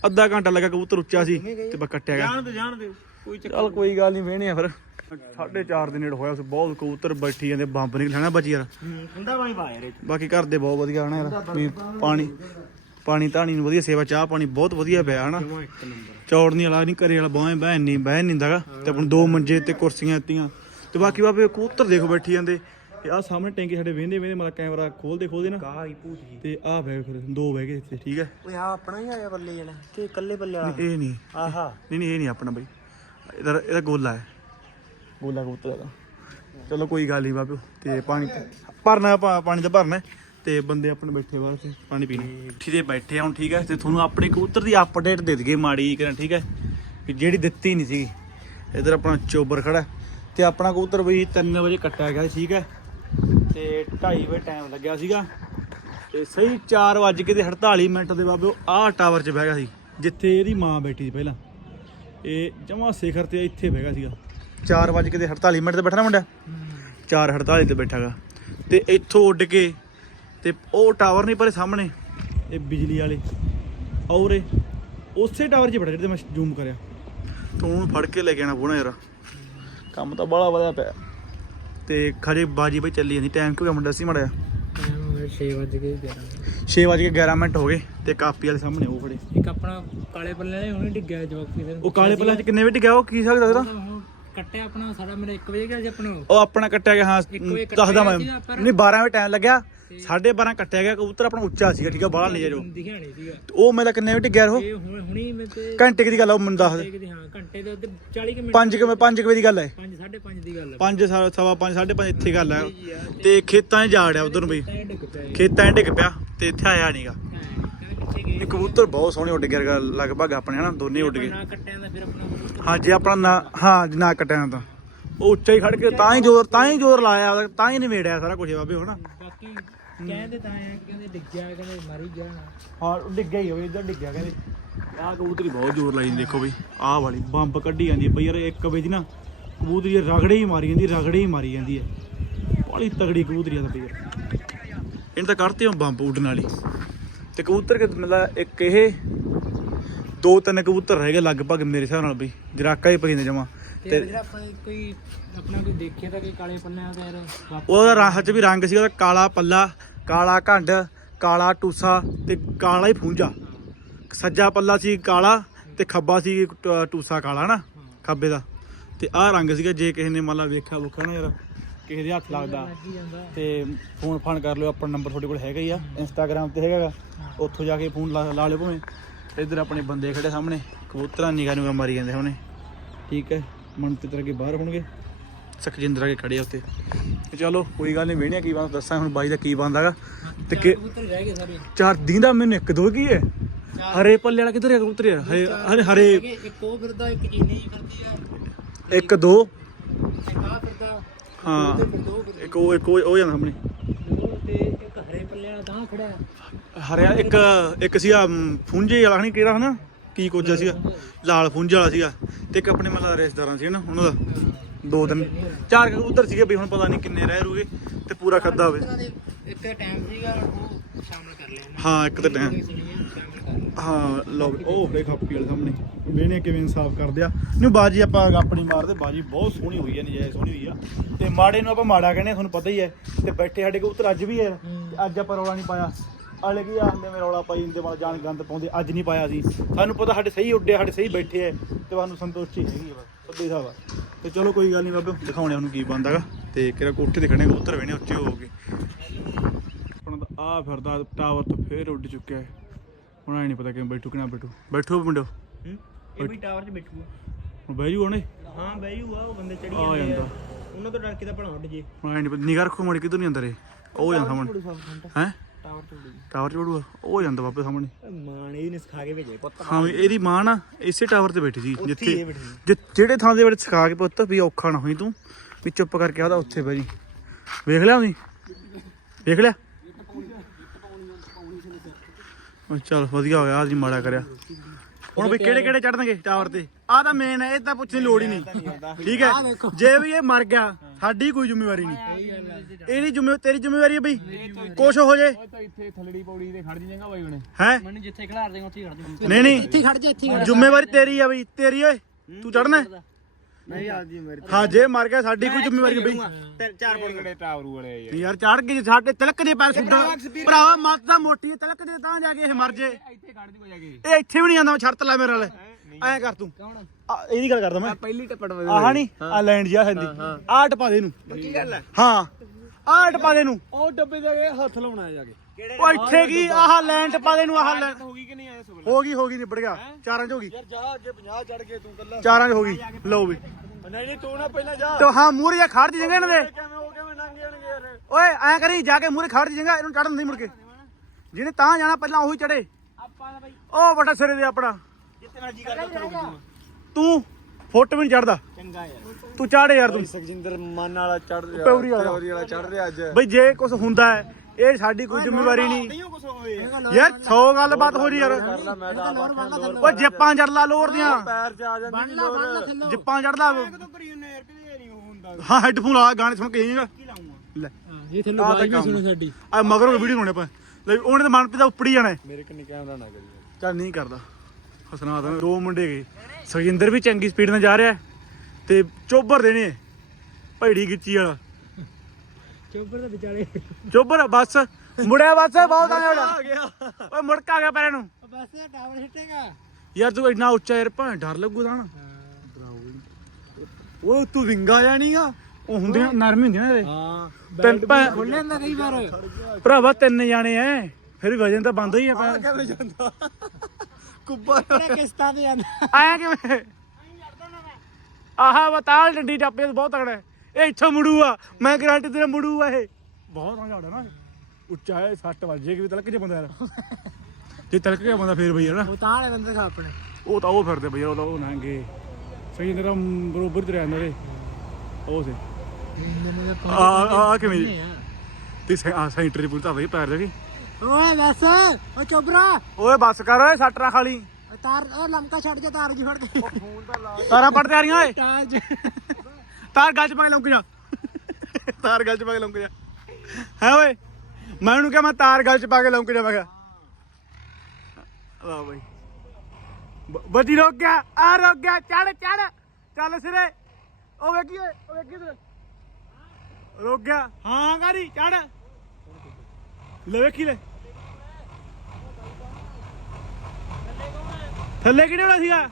ਅੱਧਾ ਘੰਟਾ ਲੱਗਾ ਕਬੂਤਰ ਉੱਚਾ ਸੀ ਤੇ ਬਸ ਕੱਟਿਆ ਗਿਆ। ਜਾਣ ਦੇ ਜਾਣ ਦੇ। ਕੋਈ ਚੱਕਰ ਚਲ ਕੋਈ ਗੱਲ ਨਹੀਂ ਵੇਹਣੇ ਆ ਫਿਰ। 4:30 ਦੇ ਨੇੜੇ ਹੋਇਆ ਸੀ ਬਹੁਤ ਕਬੂਤਰ ਬੈਠੀ ਜਾਂਦੇ ਬੰਬ ਨਿਕਲ ਲੈਣਾ ਬਚ ਯਾਰ। ਠੰਡਾ ਪਾਣੀ ਪਾ ਯਾਰ ਬਾਕੀ ਘਰ ਦੇ ਬਹੁਤ ਵਧੀਆ ਹਨਾ ਯਾਰ ਵੀ ਪਾਣੀ ਪਾਣੀ ਧਾਣੀ ਨੂੰ ਵਧੀਆ ਸੇਵਾ ਚਾਹ ਪਾਣੀ ਬਹੁਤ ਵਧੀਆ ਪਿਆ ਹਨਾ। ਚੌੜਨੀ ਵਾਲਾ ਨਹੀਂ ਕਰੇ ਵਾਲਾ ਬਾਹਾਂ ਬਹਿ ਨਹੀਂ ਬਹਿ ਨਹੀਂ ਹੁੰਦਾਗਾ ਤੇ ਆਪਣ ਦੋ ਮੰਜੇ ਤੇ ਕੁਰਸੀਆਂ ਦਿੱਤੀਆਂ। ਤੇ ਬਾਕੀ ਬਾਬੇ ਕਬੂਤਰ ਦੇਖੋ ਬੈਠੀ ਜਾਂਦੇ ਤੇ ਆਹ ਸਾਹਮਣੇ ਟੈਂਕੀ ਸਾਡੇ ਵੇਂਦੇ ਵੇਂਦੇ ਮਤਲਬ ਕੈਮਰਾ ਖੋਲਦੇ ਖੋਲਦੇ ਨਾ ਕਾਹ ਤੇ ਆਹ ਬਹਿ ਫਿਰ ਦੋ ਬਹਿ ਗਏ ਇੱਥੇ ਠੀਕ ਹੈ? ਓਏ ਆ ਆਪਣਾ ਹੀ ਆਇਆ ਬੱਲੇ ਜਣਾ ਤੇ ਇਕੱਲੇ ਬੱਲੇ ਵਾਲਾ। ਇਹ ਨਹੀਂ। ਆਹਾ। ਨਹੀਂ ਨਹੀਂ ਇਹ ਨਹੀਂ ਆਪਣਾ ਬਈ। ਇਹਦਾ ਇਹਦਾ ਗੋਲਾ ਹੈ। ਗੋਲਾ ਕਬੂਤਰ ਦਾ ਚਲੋ ਕੋਈ ਗੱਲ ਨਹੀਂ ਬਾਬੂ ਤੇ ਪਾਣੀ ਭਰਨਾ ਪਾ- ਪਾਣੀ ਤਾਂ ਭਰਨਾ ਹੈ ਤੇ ਬੰਦੇ ਆਪਣੇ ਬੈਠੇ ਬਾਹਰ ਤੇ ਪਾਣੀ ਪੀਣਾ। ਠੀਕ ਹੈ ਬੈਠੇ ਆ ਹੁਣ ਠੀਕ ਹੈ? ਤੇ ਤੁਹਾਨੂੰ ਆਪਣੇ ਕਬੂਤਰ ਦੀ ਅਪਡੇਟ ਦੇ ਦਈਏ ਮਾੜੀ ਕਰਨ ਠੀਕ ਹੈ ਵੀ ਜਿਹੜੀ ਦਿੱਤੀ ਨਹੀਂ ਸੀਗੀ। ਇਧਰ ਆਪਣਾ ਚੋਬਰ ਖੜਾ ਹੈ ਤੇ ਆਪਣਾ ਕਬੂਤਰ ਬਈ 3 ਵਜੇ ਕੱਟਿਆ ਗਿਆ ਸੀ, ਠੀਕ ਹੈ? ਤੇ 2:30 ਵਜੇ ਟਾਈਮ ਲੱਗਿਆ ਸੀਗਾ। ਤੇ ਸਹੀ 4 ਵਜੇ ਕੇ ਤੇ 48 ਮਿੰਟ ਦੇ ਬਾਬੇ ਆਹ ਟਾਵਰ 'ਚ ਬਹਿ ਗਿਆ ਸੀ ਜਿੱਥੇ ਇਹਦੀ ਮਾਂ ਬੈਠੀ ਸੀ ਪਹਿਲਾਂ। ਇਹ ਜਮਾ ਸਿਖਰ ਤੇ ਇੱਥੇ ਬਹਿ ਗਿਆ ਸੀਗਾ। 4 ਵਜੇ ਕਿਤੇ 48 ਮਿੰਟ ਤੇ ਬੈਠਾ ਨਾ ਮੁੰਡਾ 4:48 ਤੇ ਬੈਠਾਗਾ। ਤੇ ਇੱਥੋਂ ਉੱਡ ਕੇ ਤੇ ਉਹ ਟਾਵਰ ਨਹੀਂ ਪਰੇ ਸਾਹਮਣੇ ਇਹ ਬਿਜਲੀ ਵਾਲੇ। ਔਰ ਉਸੇ ਟਾਵਰ 'ਚ ਬੈਠਾ ਜਿਹੜੇ ਮੈਂ ਜ਼ੂਮ ਕਰਿਆ। ਤੂੰ ਉਹਨੂੰ ਫੜ ਕੇ ਲੈ ਕੇ ਆਣਾ ਪੂਣਾ ਯਾਰ। ਕੰਮ ਤਾਂ ਬੜਾ ਵਧਿਆ ਪਿਆ। ਤੇ ਖਰੇ ਬਾਜੀ ਬਈ ਚੱਲੀ ਜਾਂਦੀ। ਟਾਈਮ ਕਿਉਂ ਮੁੰਡਾ? ਸੀ ਮੜਿਆ 6 ਵਜੇ ਕੇ 11 6 ਵਜੇ ਕੇ 11 ਮਿੰਟ ਹੋ ਗਏ ਤੇ ਕਾਪੀ ਵਾਲੇ ਸਾਹਮਣੇ ਉਹ ਖੜੇ। ਇੱਕ ਆਪਣਾ ਕਾਲੇ ਪੱਲੇ ਵਾਲੇ ਹੁਣੇ ਡਿੱਗਿਆ ਜਵਾਕ ਕਿਧਰ ਉਹ ਕਾਲੇ ਪੱਲਿਆਂ 'ਚ ਕਿੰਨੇ ਵਜੇ ਗਿਆ ਉਹ ਕੀ ਸਕਦਾ ਉਹਦਾ ਕੱਟਿਆ ਆਪਣਾ ਸਾਡਾ ਮੇਰਾ 1 ਵਜੇ ਗਿਆ ਸੀ ਆਪਣਾ ਉਹ ਆਪਣਾ ਕੱਟਿਆ ਗਿਆ ਹਾਂ ਇੱਕ ਵਜੇ ਕੱਟਿਆ ਦੱਸਦਾ ਮੈਂ। ਸੀਗਾ, ਪਰ- ਨਹੀਂ 12 ਵਜੇ ਟਾਈਮ ਲੱਗਿਆ। 12:30 ਕੱਟਿਆ ਗਿਆ ਕਬੂਤਰ ਆਪਣਾ ਉੱਚਾ ਸੀਗਾ ਠੀਕ ਆ ਬਾਹਲਾ ਨਹੀਂ ਜੋ ਦਿਖਿਆ ਨਹੀਂ ਸੀਗਾ ਉਹ ਮੇਰਾ ਕਿੰਨੇ ਵਜੇ ਗਿਆ ਉਹ ਇਹ ਹੁਣ ਹੁਣੀ ਮੈਂ ਤੇ ਘੰਟੇ ਕੁ ਦੀ ਗੱਲ ਆ ਉਹ ਮੈਨੂੰ ਦੱਸ ਦੇ। ਦੇਖਦੇ ਹਾਂ ਘੰਟੇ ਦੇ ਉੱਤੇ 40 ਕਿ ਮਿੰਟ। 5 ਕਿਵੇਂ 5 ਵਜੇ ਦੀ ਗੱਲ ਹੈ 5 5:30 ਦੀ ਗੱਲ ਹੈ 5 ਸਵਾ 5 5:30 ਇੱਥੇ ਗੱਲ ਹੈ ਤੇ ਖੇਤਾਂ 'ਚ ਜਾੜਿਆ ਉਧਰ ਨੂੰ ਬਈ ਐ ਡਿੱਗ ਪਿਆ ਇਹ। ਖੇਤਾਂ 'ਚ ਡਿੱਗ ਪਿਆ ਤੇ ਇੱਥੇ ਆਇਆ ਨਹੀਂਗਾ ਕਹਿੰਦਾ ਗਏ ਇਹ ਕਬੂਤਰ ਬਹੁਤ ਸੋਹਣੇ ਉੱਡ ਗਏ ਲਗਭਗ ਆਪਣੇ ਹਨਾ ਦੋਨੇ ਉੱਡ ਗਏ। ਨਾ ਕੱਟਿਆ ਦਾ ਫਿਰ ਆਪਣਾ ਕਬੂਤਰ ਹਾਂ ਜੇ ਆਪਣਾ ਨਾ ਹਾਂ ਜੇ ਨਾ ਕੱਟਿਆ ਤਾਂ ਉਹ ਉੱਚਾ ਹੀ ਖੜ ਕੇ ਤਾਂ ਹੀ ਜ਼ੋਰ ਤਾਂ ਹੀ ਜ਼ੋਰ ਲਾਇਆ ਤਾਂ ਹੀ ਨਿਵੇੜਿਆ ਸਾਰਾ ਕੁਝ ਬਾਬੇ ਹਨਾ। ਬਾਕੀ ਕਹਿੰਦੇ ਤਾਂ ਐ ਕਹਿੰਦੇ ਡਿੱਗਿਆ ਕਹਿੰਦੇ ਮਰੀ ਗਿਆ ਹਾਂ ਡਿੱਗਿਆ ਹੀ ਹੋਵੇ ਇੱਧਰ ਡਿੱਗਿਆ ਕਹਿੰਦੇ। ਆਹ ਕਬੂਤਰੀ ਬਹੁਤ ਜ਼ੋਰ ਲਾਈ ਜਾਂਦੀ ਦੇਖੋ ਬਈ ਆਹ ਵਾਲੀ ਬੰਬ ਕੱਢੀ ਜਾਂਦੀ ਹੈ ਬਈ ਯਾਰ ਇੱਕ ਵਜੇ ਦੀ ਨਾ ਕਬੂਤਰੀ ਰਗੜੇ ਹੀ ਮਾਰੀ ਜਾਂਦੀ ਰਗੜੇ ਹੀ ਮਾਰੀ ਜਾਂਦੀ ਹੈ। ਬੜੀ ਤਗੜੀ ਕਬੂਤਰੀ ਆ ਤਾਂ ਬਈ। ਯਾਰ ਇਹਨੂੰ ਤਾਂ ਕੱਢਤੇ ਹੋ ਬੰਬ ਉੱਡਣ ਵਾਲੀ। ਤੇ ਕਬੂਤਰ ਕਿ ਮਤਲਬ ਇੱਕ ਇਹ ਦੋ ਤਿੰਨ ਕਬੂਤਰ ਰਹਿ ਗਏ ਲਗਭਗ ਮੇਰੇ ਹਿਸਾਬ ਨਾਲ ਬਈ ਜਰਾਕਾ ਹੀ ਪਈ ਨੇ ਜਮਾ। ਤੇ ਜਿਹੜਾ ਆਪਾਂ ਕੋਈ ਆਪਣਾ ਕੋਈ ਦੇਖਿਆ ਤਾਂ ਕਿ ਕਾਲੇ ਪੱਲਿਆਂ ਦਾ ਯਾਰ ਉਹਦਾ ਰਾਹ ਚ ਵੀ ਰੰਗ ਸੀ ਉਹਦਾ ਕਾਲਾ ਪੱਲਾ ਕਾਲਾ ਘੰਡ ਕਾਲਾ ਟੂਸਾ ਤੇ ਕਾਲਾ ਹੀ ਫੂੰਜਾ ਸੱਜਾ ਪੱਲਾ ਸੀ ਕਾਲਾ ਤੇ ਖੱਬਾ ਸੀ ਟੂਸਾ ਕਾਲਾ ਨਾ ਖੱਬੇ ਦਾ। ਤੇ ਆਹ ਰੰਗ ਸੀਗਾ ਜੇ ਕਿਸੇ ਨੇ ਮੰਨ ਲਾ ਵੇਖਿਆ ਵੁਖਿਆ ਨਾ ਯਾਰ। ਕਿਸੇ ਦੇ ਹੱਥ ਲੱਗਦਾ। ਤੇ ਫੋਨ ਫਾਨ ਕਰ ਲਿਓ ਆਪਣਾ ਨੰਬਰ ਤੁਹਾਡੇ ਕੋਲ ਹੈਗਾ ਹੀ ਆ ਇੰਸਟਾਗ੍ਰam ਤੇ ਹੈਗਾਗਾ ਉੱਥੋਂ ਜਾ ਕੇ ਫੋਨ ਲਾ ਲਿਓ ਭਾਵੇਂ। ਇੱਧਰ ਆਪਣੇ ਬੰਦੇ ਖੜੇ ਸਾਹਮਣੇ ਕਬੂਤਰਾਂ ਨਿਗਾਹ ਨੂੰ ਮਾਰੀ ਜਾਂਦੇ ਸਾਹਮਣੇ। ਠੀਕ ਹੈ ਮਨਪ੍ਰੀਤ ਵਰਗੇ ਬਾਹਰ ਹੋਣਗੇ। ਸੁਖਜਿੰਦਰ ਅਗੇ ਖੜੇ ਆ ਉੱਤੇ। ਤੇ ਚਲੋ ਕੋਈ ਗੱਲ ਨਹੀਂ ਵੇਹਣਿਆ ਕੀ ਬੰਦਾ ਦੱਸਾਂ ਹੁਣ ਬਾਈ ਦਾ ਕੀ ਬੰਦਾਗਾ ਤੇ ਕਿ ਕਬੂਤਰ ਰਹਿ ਗਏ ਸਾਰੇ। ਚਾਰ ਦਿੰਦਾ ਮੈਨੂੰ ਇੱਕ ਦੋ ਕੀ ਹੈ? ਹਰੇ ਪੱਲੇ ਵਾਲਾ ਕਿੱਧਰ ਹੈ ਕਬੂਤਰ? ਹਰੇ ਹਰੇ ਹਰੇ ਇੱਕ ਉਹ ਫਿਰਦਾ ਇੱਕ ਚੀਨੀ ਫਿਰਦੀ ਆ। ਇੱਕ ਦੋ। ਇੱਕ ਆ ਫਿਰਦਾ। ਹਾਂ। ਇੱਕ ਉਹ ਇੱਕ ਉਹ ਉਹ ਜਾਂਦਾ ਸਾਹਮਣੇ। ਤੇ ਇੱਕ ਹਰੇ ਪੱਲੇ ਵਾਲਾ ਤਾਂ ਖੜਾ ਹਰਿਆ ਇੱਕ ਇੱਕ ਸੀਗਾ ਫੁੰਝੇ ਵਾਲਾ ਹਣੀ ਕਿਹੜਾ ਹਨਾ? ਕੀ ਕੋਜਾ ਸੀਗਾ? ਲਾਲ ਫੁੰਝੇ ਵਾਲਾ ਸੀਗਾ। ਤੇ ਇੱਕ ਆਪਣੇ ਮਤਲਬ ਰਿਸ਼ਤੇਦਾਰਾਂ ਸੀ ਨਾ ਉਹਨਾਂ ਦਾ। ਦੋ ਤਿੰਨ ਚਾਰ ਕਬੂਤਰ ਸੀਗੇ ਵੀ ਹੁਣ ਪਤਾ ਨਹੀਂ ਕਿੰਨੇ ਰਹਿ ਰੂਗੇ ਤੇ ਪੂਰਾ ਖਾਦਾ ਹੋਵੇ। ਇੱਕ ਟਾਈਮ ਸੀਗਾ ਉਹ ਸ਼ਾਮਲ ਕਰ ਲਿਆ ਨਾ ਹਾਂ ਇੱਕ ਤਾਂ ਟਾਈਮ ਹਾਂ ਵੀ ਉਹ ਫੇ ਖਾਪੀ ਵਾਲੇ ਸਾਹਮਣੇ। ਵੇਣੇ ਕਿਵੇਂ ਇਨਸਾਫ ਕਰਦੇ ਆ ਨਹੀਂ ਬਾਜੀ ਆਪਾਂ ਆਪਣੀ ਮਾਰਦੇ ਬਾਜੀ ਬਹੁਤ ਸੋਹਣੀ ਹੋਈ ਹੈ ਨਜਾਇਜ਼ ਸੋਹਣੀ ਹੋਈ ਆ। ਤੇ ਮਾੜੇ ਨੂੰ ਆਪਾਂ ਮਾੜਾ ਕਹਿੰਦੇ ਤੁਹਾਨੂੰ ਪਤਾ ਹੀ ਹੈ। ਤੇ ਬੈਠੇ ਸਾਡੇ ਕਬੂਤਰ ਅੱਜ ਵੀ ਹੈ। ਤੇ ਅੱਜ ਆਪਾਂ ਰੌਲਾ ਨਹੀਂ ਪਾਇਆ। ਆਲੇ ਕੀ ਆਂਦੇ ਮੈਂ ਰੌਲਾ ਪਾਈ ਜਾਂਦੇ ਵਾਲ ਜਾਣ ਗੰਦ ਪਾਉਂਦੇ ਅੱਜ ਨਹੀਂ ਪਾਇਆ ਸੀ। ਸਾਨੂੰ ਪਤਾ ਸਾਡੇ ਸਹੀ ਉੱਡੇ ਸਾਡੇ ਸਹੀ ਬੈਠੇ ਐ ਤੇ ਸਾਨੂੰ ਸੰਤੁਸ਼ਟੀ ਹੈਗੀ ਆ ਸੱਦੇ ਸਾਹਿਬ ਤੇ ਚਲੋ ਕੋਈ ਗੱਲ ਨਹੀਂ ਬਾਬੇ ਦਿਖਾਉਣੇ ਉਹਨੂੰ ਕੀ ਬੰਦਾਗਾ ਤੇ ਕਿਹੜਾ ਕੋਠੇ ਤੇ ਖੜੇ ਕਬੂਤਰ ਵੇਣੇ ਉੱਚੇ ਹੋ ਗਏ ਤਾਂ ਆ ਫਿਰਦਾ ਟਾਵਰ ਤੋਂ ਫੇਰ ਉੱਡ ਚੁੱਕਿਆ ਹੈ ਹੁਣ ਆਈ ਨਹੀਂ ਪਤਾ ਕਿਵੇਂ ਬੈਠੂ ਕਿ ਨਾ ਬੈਠੂ। ਬੈਠੋ ਮੁੰਡੋ ਇਹ ਵੀ ਟਾਵਰ 'ਚ ਬੈਠੂਗਾ। ਹੁਣ ਬਹਿ ਜੂ ਉਹਨੇ? ਹਾਂ ਬਈ ਉਹ ਉਹ ਬੰਦੇ ਚੜੀ ਆ ਜਾਂਦਾ ਉਹਨਾਂ ਤੋਂ ਡਰ ਕੇ ਤਾਂ ਭਲਾ ਉੱਡ ਜੇ। ਹੁਣ ਆਈ ਨਹੀਂ ਪਤਾ ਨਿਗਾਹ ਰੱਖੋ ਮੜ ਕਿਧਰ ਨਹੀਂ ਅੰਦਰ ਇਹ ਉਹ ਜਾਂਦਾ ਸਾਹਮਣੇ ਹੈ? ਟਾਵਰ ਉੱਡ ਟਾਵਰ 'ਚ ਵੜੂਗਾ। ਉਹ ਜਾਂਦਾ ਵਾਪਸ ਸਾਹਮਣੇ। ਮਾਂ ਨੇ ਇਹਨੇ ਸਿਖਾ ਕੇ ਭੇਜੇ ਪੁੱਤ। ਹਾਂ ਵੀ ਇਹਦੀ ਮਾਂ ਨਾ ਇਸੇ ਟਾਵਰ ਤੇ ਬੈਠੀ ਸੀ ਜਿੱਥੇ ਜਿ- ਜਿਹੜੇ ਥਾਂ ਦੇ ਵਿੱਚ ਸਿਖਾ ਕੇ ਪੁੱਤ ਵੀ ਔਖਾ ਨਾ ਹੋਈ ਤੂੰ ਵੀ ਚੁੱਪ ਕਰਕੇ ਆਦਾ ਉੱਥੇ ਬਹਿ ਜੀ। ਵੇਖ ਲਿਆ ਉਹਨੇ? ਵੇਖ ਲਿਆ? ਉਹ ਚਲ ਵਧੀਆ ਹੋਇਆ ਆਜ ਮਾੜਾ ਕਰਿਆ। ਹੁਣ ਵੀ ਕਿਹੜੇ ਕਿਹੜੇ ਚੜਨਗੇ ਟਾਵਰ ਤੇ? ਆਹ ਤਾਂ ਮੇਨ ਹੈ ਇਹ ਤਾਂ ਪੁੱਛਣ ਦੀ ਲੋੜ ਹੀ ਨਹੀਂ। ਠੀਕ ਹੈ? ਜੇ ਵੀ ਇਹ ਮਰ ਗਿਆ ਸਾਡੀ ਕੋਈ ਜ਼ਿੰਮੇਵਾਰੀ ਨਹੀਂ। ਇਹਦੀ ਜ਼ਿੰਮੇਵਾਰੀ ਤੇਰੀ ਜ਼ਿੰਮੇਵਾਰੀ ਹੈ ਬਈ। ਕੁਛ ਹੋ ਜੇ। ਤਾਂ ਇੱਥੇ ਥਲੜੀ ਪੌੜੀ ਤੇ ਖੜ ਜਾਏਗਾ ਬਾਈ ਉਹਨੇ ਹੈ? ਮੈਨੂੰ ਜਿੱਥੇ ਖਿਲਾਰ ਦੇਗਾ ਉੱਥੇ ਹੀ ਖੜ ਜਾ ਨਹੀਂ ਨਹੀਂ। ਇੱਥੇ ਖੜ ਜਾ ਇੱਥੇ ਹੀ ਜ਼ਿੰਮੇਵਾਰੀ ਤੇਰੀ ਆ ਬਈ। ਤੇਰੀ ਓਏ। ਤੂੰ ਚੜਨਾ ਨਹੀਂ ਆਜੀ ਮੇਰੇ ਹਾਂ ਜੇ ਮਰ ਗਿਆ ਸਾਡੀ ਕੋਈ ਜ਼ਿੰਮੇਵਾਰੀ ਨਹੀਂ ਬਈ। ਚਾਰ ਫੁੱਟ ਕਿਹੜੇ ਟਾਵਰੂ ਵਾਲੇ ਯਾਰ ਯਾਰ ਚੜ ਕੇ ਜੇ ਸਾਡੇ ਤਿਲਕ ਦੇ ਪੈਰ ਸੁੱਟਾ। ਭਰਾਵਾ ਮੱਤ ਦਾ ਮੋਟੀ ਤਿਲਕ ਦੇ ਤਾਂ ਜਾ ਕੇ ਇਹ ਮਰ ਜੇ। ਇੱਥੇ ਖੜ ਜੂਗਾ ਜਾ ਕੇ। ਇਹ ਇੱਥੇ ਵੀ ਨਹੀਂ ਆਂਦਾ ਛੱਤ ਲੈ ਮੇਰੇ ਨਾਲ ਐਂ ਕਰ ਤੂੰ। ਆ, ਇਹਦੀ ਗੱਲ ਕਰਦਾ ਮੈਂ। ਪਹਿਲੀ ਟੱਪੜ ਆਹ ਨਹੀਂ ਆ ਲੈਂਡ ਜਿਆ ਹੁੰਦੀ ਆਹ ਟਪਾ ਦੇ ਇਹਨੂੰ। ਕੀ ਗੱਲ ਹੈ ਹਾਂ। ਆਹ ਟਪਾ ਦੇ ਇਹਨੂੰ। ਉਹ ਡੱਬੇ ਦੇ ਹੱਥ ਲਾਉਣਾ ਜਾ ਕੇ ਉਹ ਇੱਥੇ ਕੀ? ਆਹ ਲੈਂਡ ਟਪਾ ਦੇ ਇਹਨੂੰ ਆਹ ਲੈਂਡ ਹੋ ਗਈ ਕਿ ਨਹੀਂ ਆਇਆ ਸੁਬਲ? ਹੋ ਗਈ ਹੋ ਗਈ ਨਿਬੜ ਗਿਆ। ਚਾਰਾਂ ਚ ਹੋ ਗਈ। ਯਾਰ ਜਾ ਅੱਗੇ 50 ਚੜ ਕੇ ਤੂੰ ਕੱਲਾ ਚਾਰਾਂ ਚ ਹੋ ਗਈ। ਲਓ ਵੀ। ਨਹੀਂ ਨਹੀਂ ਤੂੰ ਨਾ ਪਹਿਲਾਂ ਜਾ। ਤੇ ਹਾਂ ਮੂਰੇ ਜਾ ਖੜ ਦੀ ਜੰਗਾ ਇਹਨਾਂ ਦੇ ਕਿਵੇਂ ਹੋ ਕਿਵੇਂ ਲੰਘ ਜਾਣਗੇ ਯਾਰ? ਓਏ ਐਂ ਕਰੀ ਜਾ ਕੇ ਮੂਰੇ ਖੜ ਦੀ ਜੰਗਾ ਇਹਨੂੰ ਚੜਨ ਨਹੀਂ ਮੁੜ ਕੇ। ਜਿਹਨੇ ਤਾਂ ਜਾਣਾ ਪਹਿਲਾਂ ਉਹੀ ਚੜੇ ਆਪਾਂ ਦਾ ਬਾਈ ਉਹ ਬਟਾ ਸਿਰੇ ਦੇ ਆਪਣਾ। ਉੱਥੇ ਰੁਕ ਤੂੰ ਫੁੱਟ ਵੀ ਨਹੀਂ ਚੜਦਾ। ਚੰਗਾ ਯਾਰ। ਤੂੰ ਚੜ ਯਾਰ ਤੂੰ। ਸੁਖਜਿੰਦਰ ਮਨ ਵਾਲਾ ਚੜ ਰਿਹਾ ਪਿਉਰੀ ਵਾਲਾ। ਪਿਉਰੀ ਵਾਲਾ ਚੜ ਰਿਹਾ ਅੱਜ। ਬਈ ਜੇ ਕੁਝ ਹੁੰਦਾ ਹੈ ਇਹ ਸਾਡੀ ਕੋਈ ਜ਼ਿੰਮੇਵਾਰੀ ਨਹੀਂ। ਯਾਰ 100 ਗੱਲਬਾਤ ਹੋ ਰਹੀ ਯਾਰ। ਓ ਜਿੱਪਾਂ ਜੜਲਾ ਲੋਰ ਦੀਆਂ। ਪੈਰ ਚ ਆ ਜਾਂਦੀ ਨਹੀਂ ਲੋਰ। ਜਿੱਪਾਂ ਜੜਦਾ ਹਾਂ ਹੈੱਡਫੋਨ ਲਾ ਗਾਣੇ ਸੁਣ ਕੇ ਜਾਏਗਾ ਲੈ। ਇਹ ਥੱਲੇ ਆਹ ਤਾਂ ਬਾਈ ਵੀ ਕੰਮ। ਸੁਣੋ ਸਾਡੀ। ਆ ਮਗਰੋਂ ਵੀਡੀਓ ਬਣਾਉਣੇ ਪਾ ਲੈ ਉਹਨੇ ਤਾਂ ਮਨਪ੍ਰੀਤ ਦਾ ਉੱਪੜੀ ਜਾਣਾ ਹੈ। ਮੇਰੇ ਕੰਨੀ ਕੈਮਰਾ ਨਾ ਕਰੀ। ਚੱਲ ਨਹੀਂ ਕਰਦਾ। ਹਸਨਾ ਤਾਂ ਦੋ ਮੁੰਡੇ ਗਏ। ਸੁਖਿੰਦਰ ਵੀ ਚੰਗੀ ਸਪੀਡ ਨਾਲ ਜਾ ਰਿਹਾ ਤੇ ਚੋਬਰ ਦੇਣੇ ਭੈੜੀ ਗਿੱਚੀ ਵਾਲਾ। ਚੋਬਰ ਦੇ ਵਿਚਾਲੇ। ਚੋਬਰ ਬੱਸ। ਮੁੜਿਆ ਬੱਸ ਬਹੁਤ ਆ ਗਿਆ। ਓਏ ਮੁੜਕ ਆ ਗਿਆ ਪੈਰੇ ਨੂੰ। ਬਸ ਟਾਵਰ ਹਿੱਟੇਗਾ ਯਾਰ ਤੂੰ ਇੰਨਾ ਉੱਚਾ ਯਾਰ ਭਾਂ ਡਰ ਲੱਗੂ ਤਾਂ ਨਾ। ਉਹ ਤੂੰ ਵਿੰਗਾ ਜਾਂ ਨਹੀਂਗਾ ਉਹ ਹੁੰਦੀਆਂ ਨਰਮ ਹੁੰਦੀਆਂ ਨੇ। ਹਾਂ ਤਿੰਨ ਭੈਂ ਖੋਲ ਲੈਂਦਾ ਕਈ ਵਾਰ। ਭਰਾਵਾ ਤਿੰਨ ਜਾਣੇ ਐ। ਫਿਰ ਵਜਨ ਤਾਂ ਬੰਦ ਹੀ ਆ ਪੈ ਜਾਂਦਾ? ਕੁੱਬਾ ਕਿਸ਼ਤਾਂ ਤੇ ਜਾਂਦਾ। ਆਇਆ ਕਿਵੇਂ? ਆਹਾ ਬਤਾਲ ਡੰਡੀ ਟੱਪੇ ਬਹੁਤ ਤਗੜਾ ਹੈ। ਇਹ ਇੱਥੋਂ ਮੁੜੂਆ ਮੈਂ ਗਾਰੰਟੀ ਤੇਰੇ ਮੁੜੂਆ ਇਹ। ਬਹੁਤ ਆ ਝਾੜਾ ਨਾ ਇਹ। ਉੱਚਾ ਹੈ 60 ਵਜੇ ਕਿ ਵੀ ਤਲਕ ਜੇ ਬੰਦਾ ਯਾਰ। ਜੇ ਤਲਕ ਗਿਆ ਬੰਦਾ ਫੇਰ ਬਈ ਨਾ ਉਹ ਤਾਂ ਵਾਲੇ ਬੰਦੇ ਖਾ ਆਪਣੇ ਉਹ ਤਾਂ ਉਹ ਫਿਰਦੇ ਬਈ ਉਹ ਤਾਂ ਉਹ ਨੰਗੇ। ਸਹੀ ਤੇਰਾ ਬਰੋਬਰ ਤੇ ਰਹਿੰਦਾ ਰੇ ਉਹ ਸੇ। ਆ ਆ ਆ ਕਿਵੇਂ ਜੀ? ਤੇ ਸੇ- ਆ ਸੈਂਟਰ ਦੀ ਪੁੱਤਾ ਬਈ ਪੈਰ ਦੇ ਓਏ ਬਸ ਓ ਚੋਬਰਾ ਓਏ ਬੱਸ ਕਰ ਓਏ ਸੱਟ ਨਾ ਖਾਲੀ। ਤਾਰ ਉਹ ਲੰਕਾ ਛੱਡ ਜਾ ਤਾਰ ਜੀ ਫੜ ਕੇ। ਤਾਰਾ ਪੜ ਤਿਆਰੀਆਂ ਓਏ। ਤਾਜ ਤਾਰ ਗੱਲ ਚ ਪਾ ਕੇ ਲੰਘ ਜਾ। ਤਾਰ ਗੱਲ ਚ ਪਾ ਕੇ ਲੰਘ ਜਾ। ਹੈ ਓਏ ਮੈਂ ਉਹਨੂੰ ਕਿਹਾ ਮੈਂ ਤਾਰ ਗੱਲ ਚ ਪਾ ਕੇ ਲੰਘ ਜਾ ਮੈਂ ਕਿਹਾ। ਲਾ ਬਈ। ਬ- ਬੱਜੀ ਰੁਕ ਗਿਆ ਆ ਰੁਕ ਗਿਆ ਚੜ ਚੜ ਚੱਲ ਸਿਰੇ। ਉਹ ਵੇਖੀ ਓਏ ਉਹ ਵੇਖੀ ਤੇ। ਰੁਕ ਗਿਆ। ਹਾਂ ਗਾੜੀ ਚੜ ਲੈ ਵੇਖੀ ਲੈ। ਥੱਲੇ ਕਿਹੜੇ ਵਾਲਾ ਸੀਗਾ?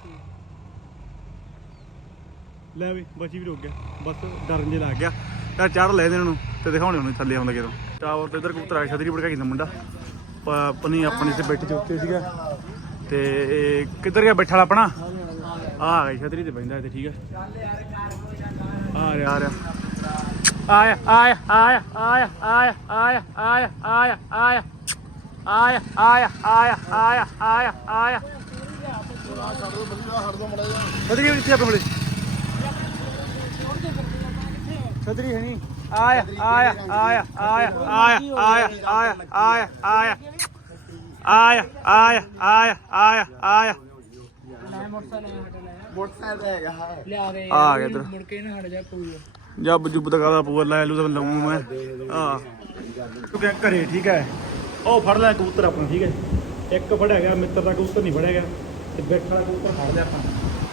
ਲੈ ਵੀ, ਬੱਚੀ ਵੀ ਰੁਕ ਗਿਆ। ਬਸ ਡਰਨ ਜੇ ਲੱਗ ਗਿਆ। ਤਾਂ ਚੜ ਲੈ ਇਹਨਾਂ ਨੂੰ ਤੇ ਦਿਖਾਉਣੇ ਉਹਨੂੰ ਥੱਲੇ ਆਉਂਦਾ ਕਿਦੋਂ। ਟਾਵਰ ਤੇ ਇਧਰ ਕਬੂਤਰ ਆ ਛਤਰੀ ਭੜਕਾ ਦਾ ਮੁੰਡਾ। ਪ- ਆਪਣੀ ਤੇ ਬੈਠੇ ਚੁੱਕੇ ਸੀਗਾ। ਤੇ ਕਿੱਧਰ ਗਿਆ ਬੈਠਾ ਆਪਣਾ? ਆ ਆ ਛਤਰੀ ਤੇ ਬੈਂਦਾ ਤੇ ਠੀਕ ਹੈ ਆ ਰਿਹਾ ਆ ਰਿਹਾ। ਆਇਆ ਆਇਆ ਆਇਆ ਆਇਆ ਆਇਆ ਆਇਆ ਆਇਆ ਆਇਆ ਆਇਆ ਆਇਆ ਆਇਆ ਆਇਆ ਆਇਆ ਆਇਆ ਆਇਆ ਛਤਰੀ ਕਿੱਥੇ ਆਪਣੇ ਕੋਲੇ ਛਤਰੀ ਹੈ ਨਹੀਂ ਆਇਆ ਆਇਆ ਆਇਆ ਆਇਆ ਆਇਆ ਆਇਆ ਆਇਆ ਆਇਆ ਆਇਆ ਆਇਆ ਆਇਆ ਆਇਆ ਆਇਆ ਆਇਆ ਮੋਟਰਸਾਈਕਲ ਹਟ ਲੈ ਮੋਟਰਸਾਈਕਲ ਹੈਗਾ ਆ ਗਿਆ ਇੱਧਰ। ਮੁੜ ਕੇ ਨਾ ਹਟ ਜਾ ਕੋਈ ਜੱਬ ਜੁਬ ਦਾ ਕਾਦਾ ਪੂਰ ਲੈ ਲੂ ਤਾਂ ਲਾਉਂ ਮੈਂ। ਹਾਂ ਤੂੰ ਘਰੇ, ਠੀਕ ਹੈ। ਉਹ ਫੜ ਲੈ ਕਬੂਤਰ ਆਪਣਾ, ਠੀਕ ਹੈ। ਇੱਕ ਫੜਿਆ ਗਿਆ, ਮਿੱਤਰ ਦਾ ਕਬੂਤਰ ਨਹੀਂ ਫੜਿਆ ਗਿਆ। ਤੇ ਬੈਠਾ ਕਬੂਤਰ ਫੜ ਲਿਆ ਆਪਾਂ।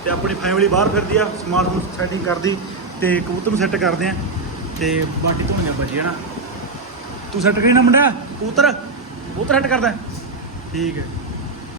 ਤੇ ਆਪਣੀ ਫੈਮਿਲੀ ਬਾਹਰ ਫਿਰਦੀ ਆ, ਸਮਾਨ ਨੂੰ ਸੈਟਿੰਗ ਕਰਦੀ, ਤੇ ਕਬੂਤਰ ਨੂੰ ਸੈੱਟ ਕਰਦੇ ਆ। ਤੇ ਬਾਕੀ ਧੋਣੀਆਂ ਬਚੀ ਨਾ ਤੂੰ ਸੈੱਟ ਕਰੀ ਨਾ ਮੁੰਡਿਆ? ਕਬੂਤਰ? ਕਬੂਤਰ ਸੈੱਟ ਕਰਦਾ। ਠੀਕ ਹੈ।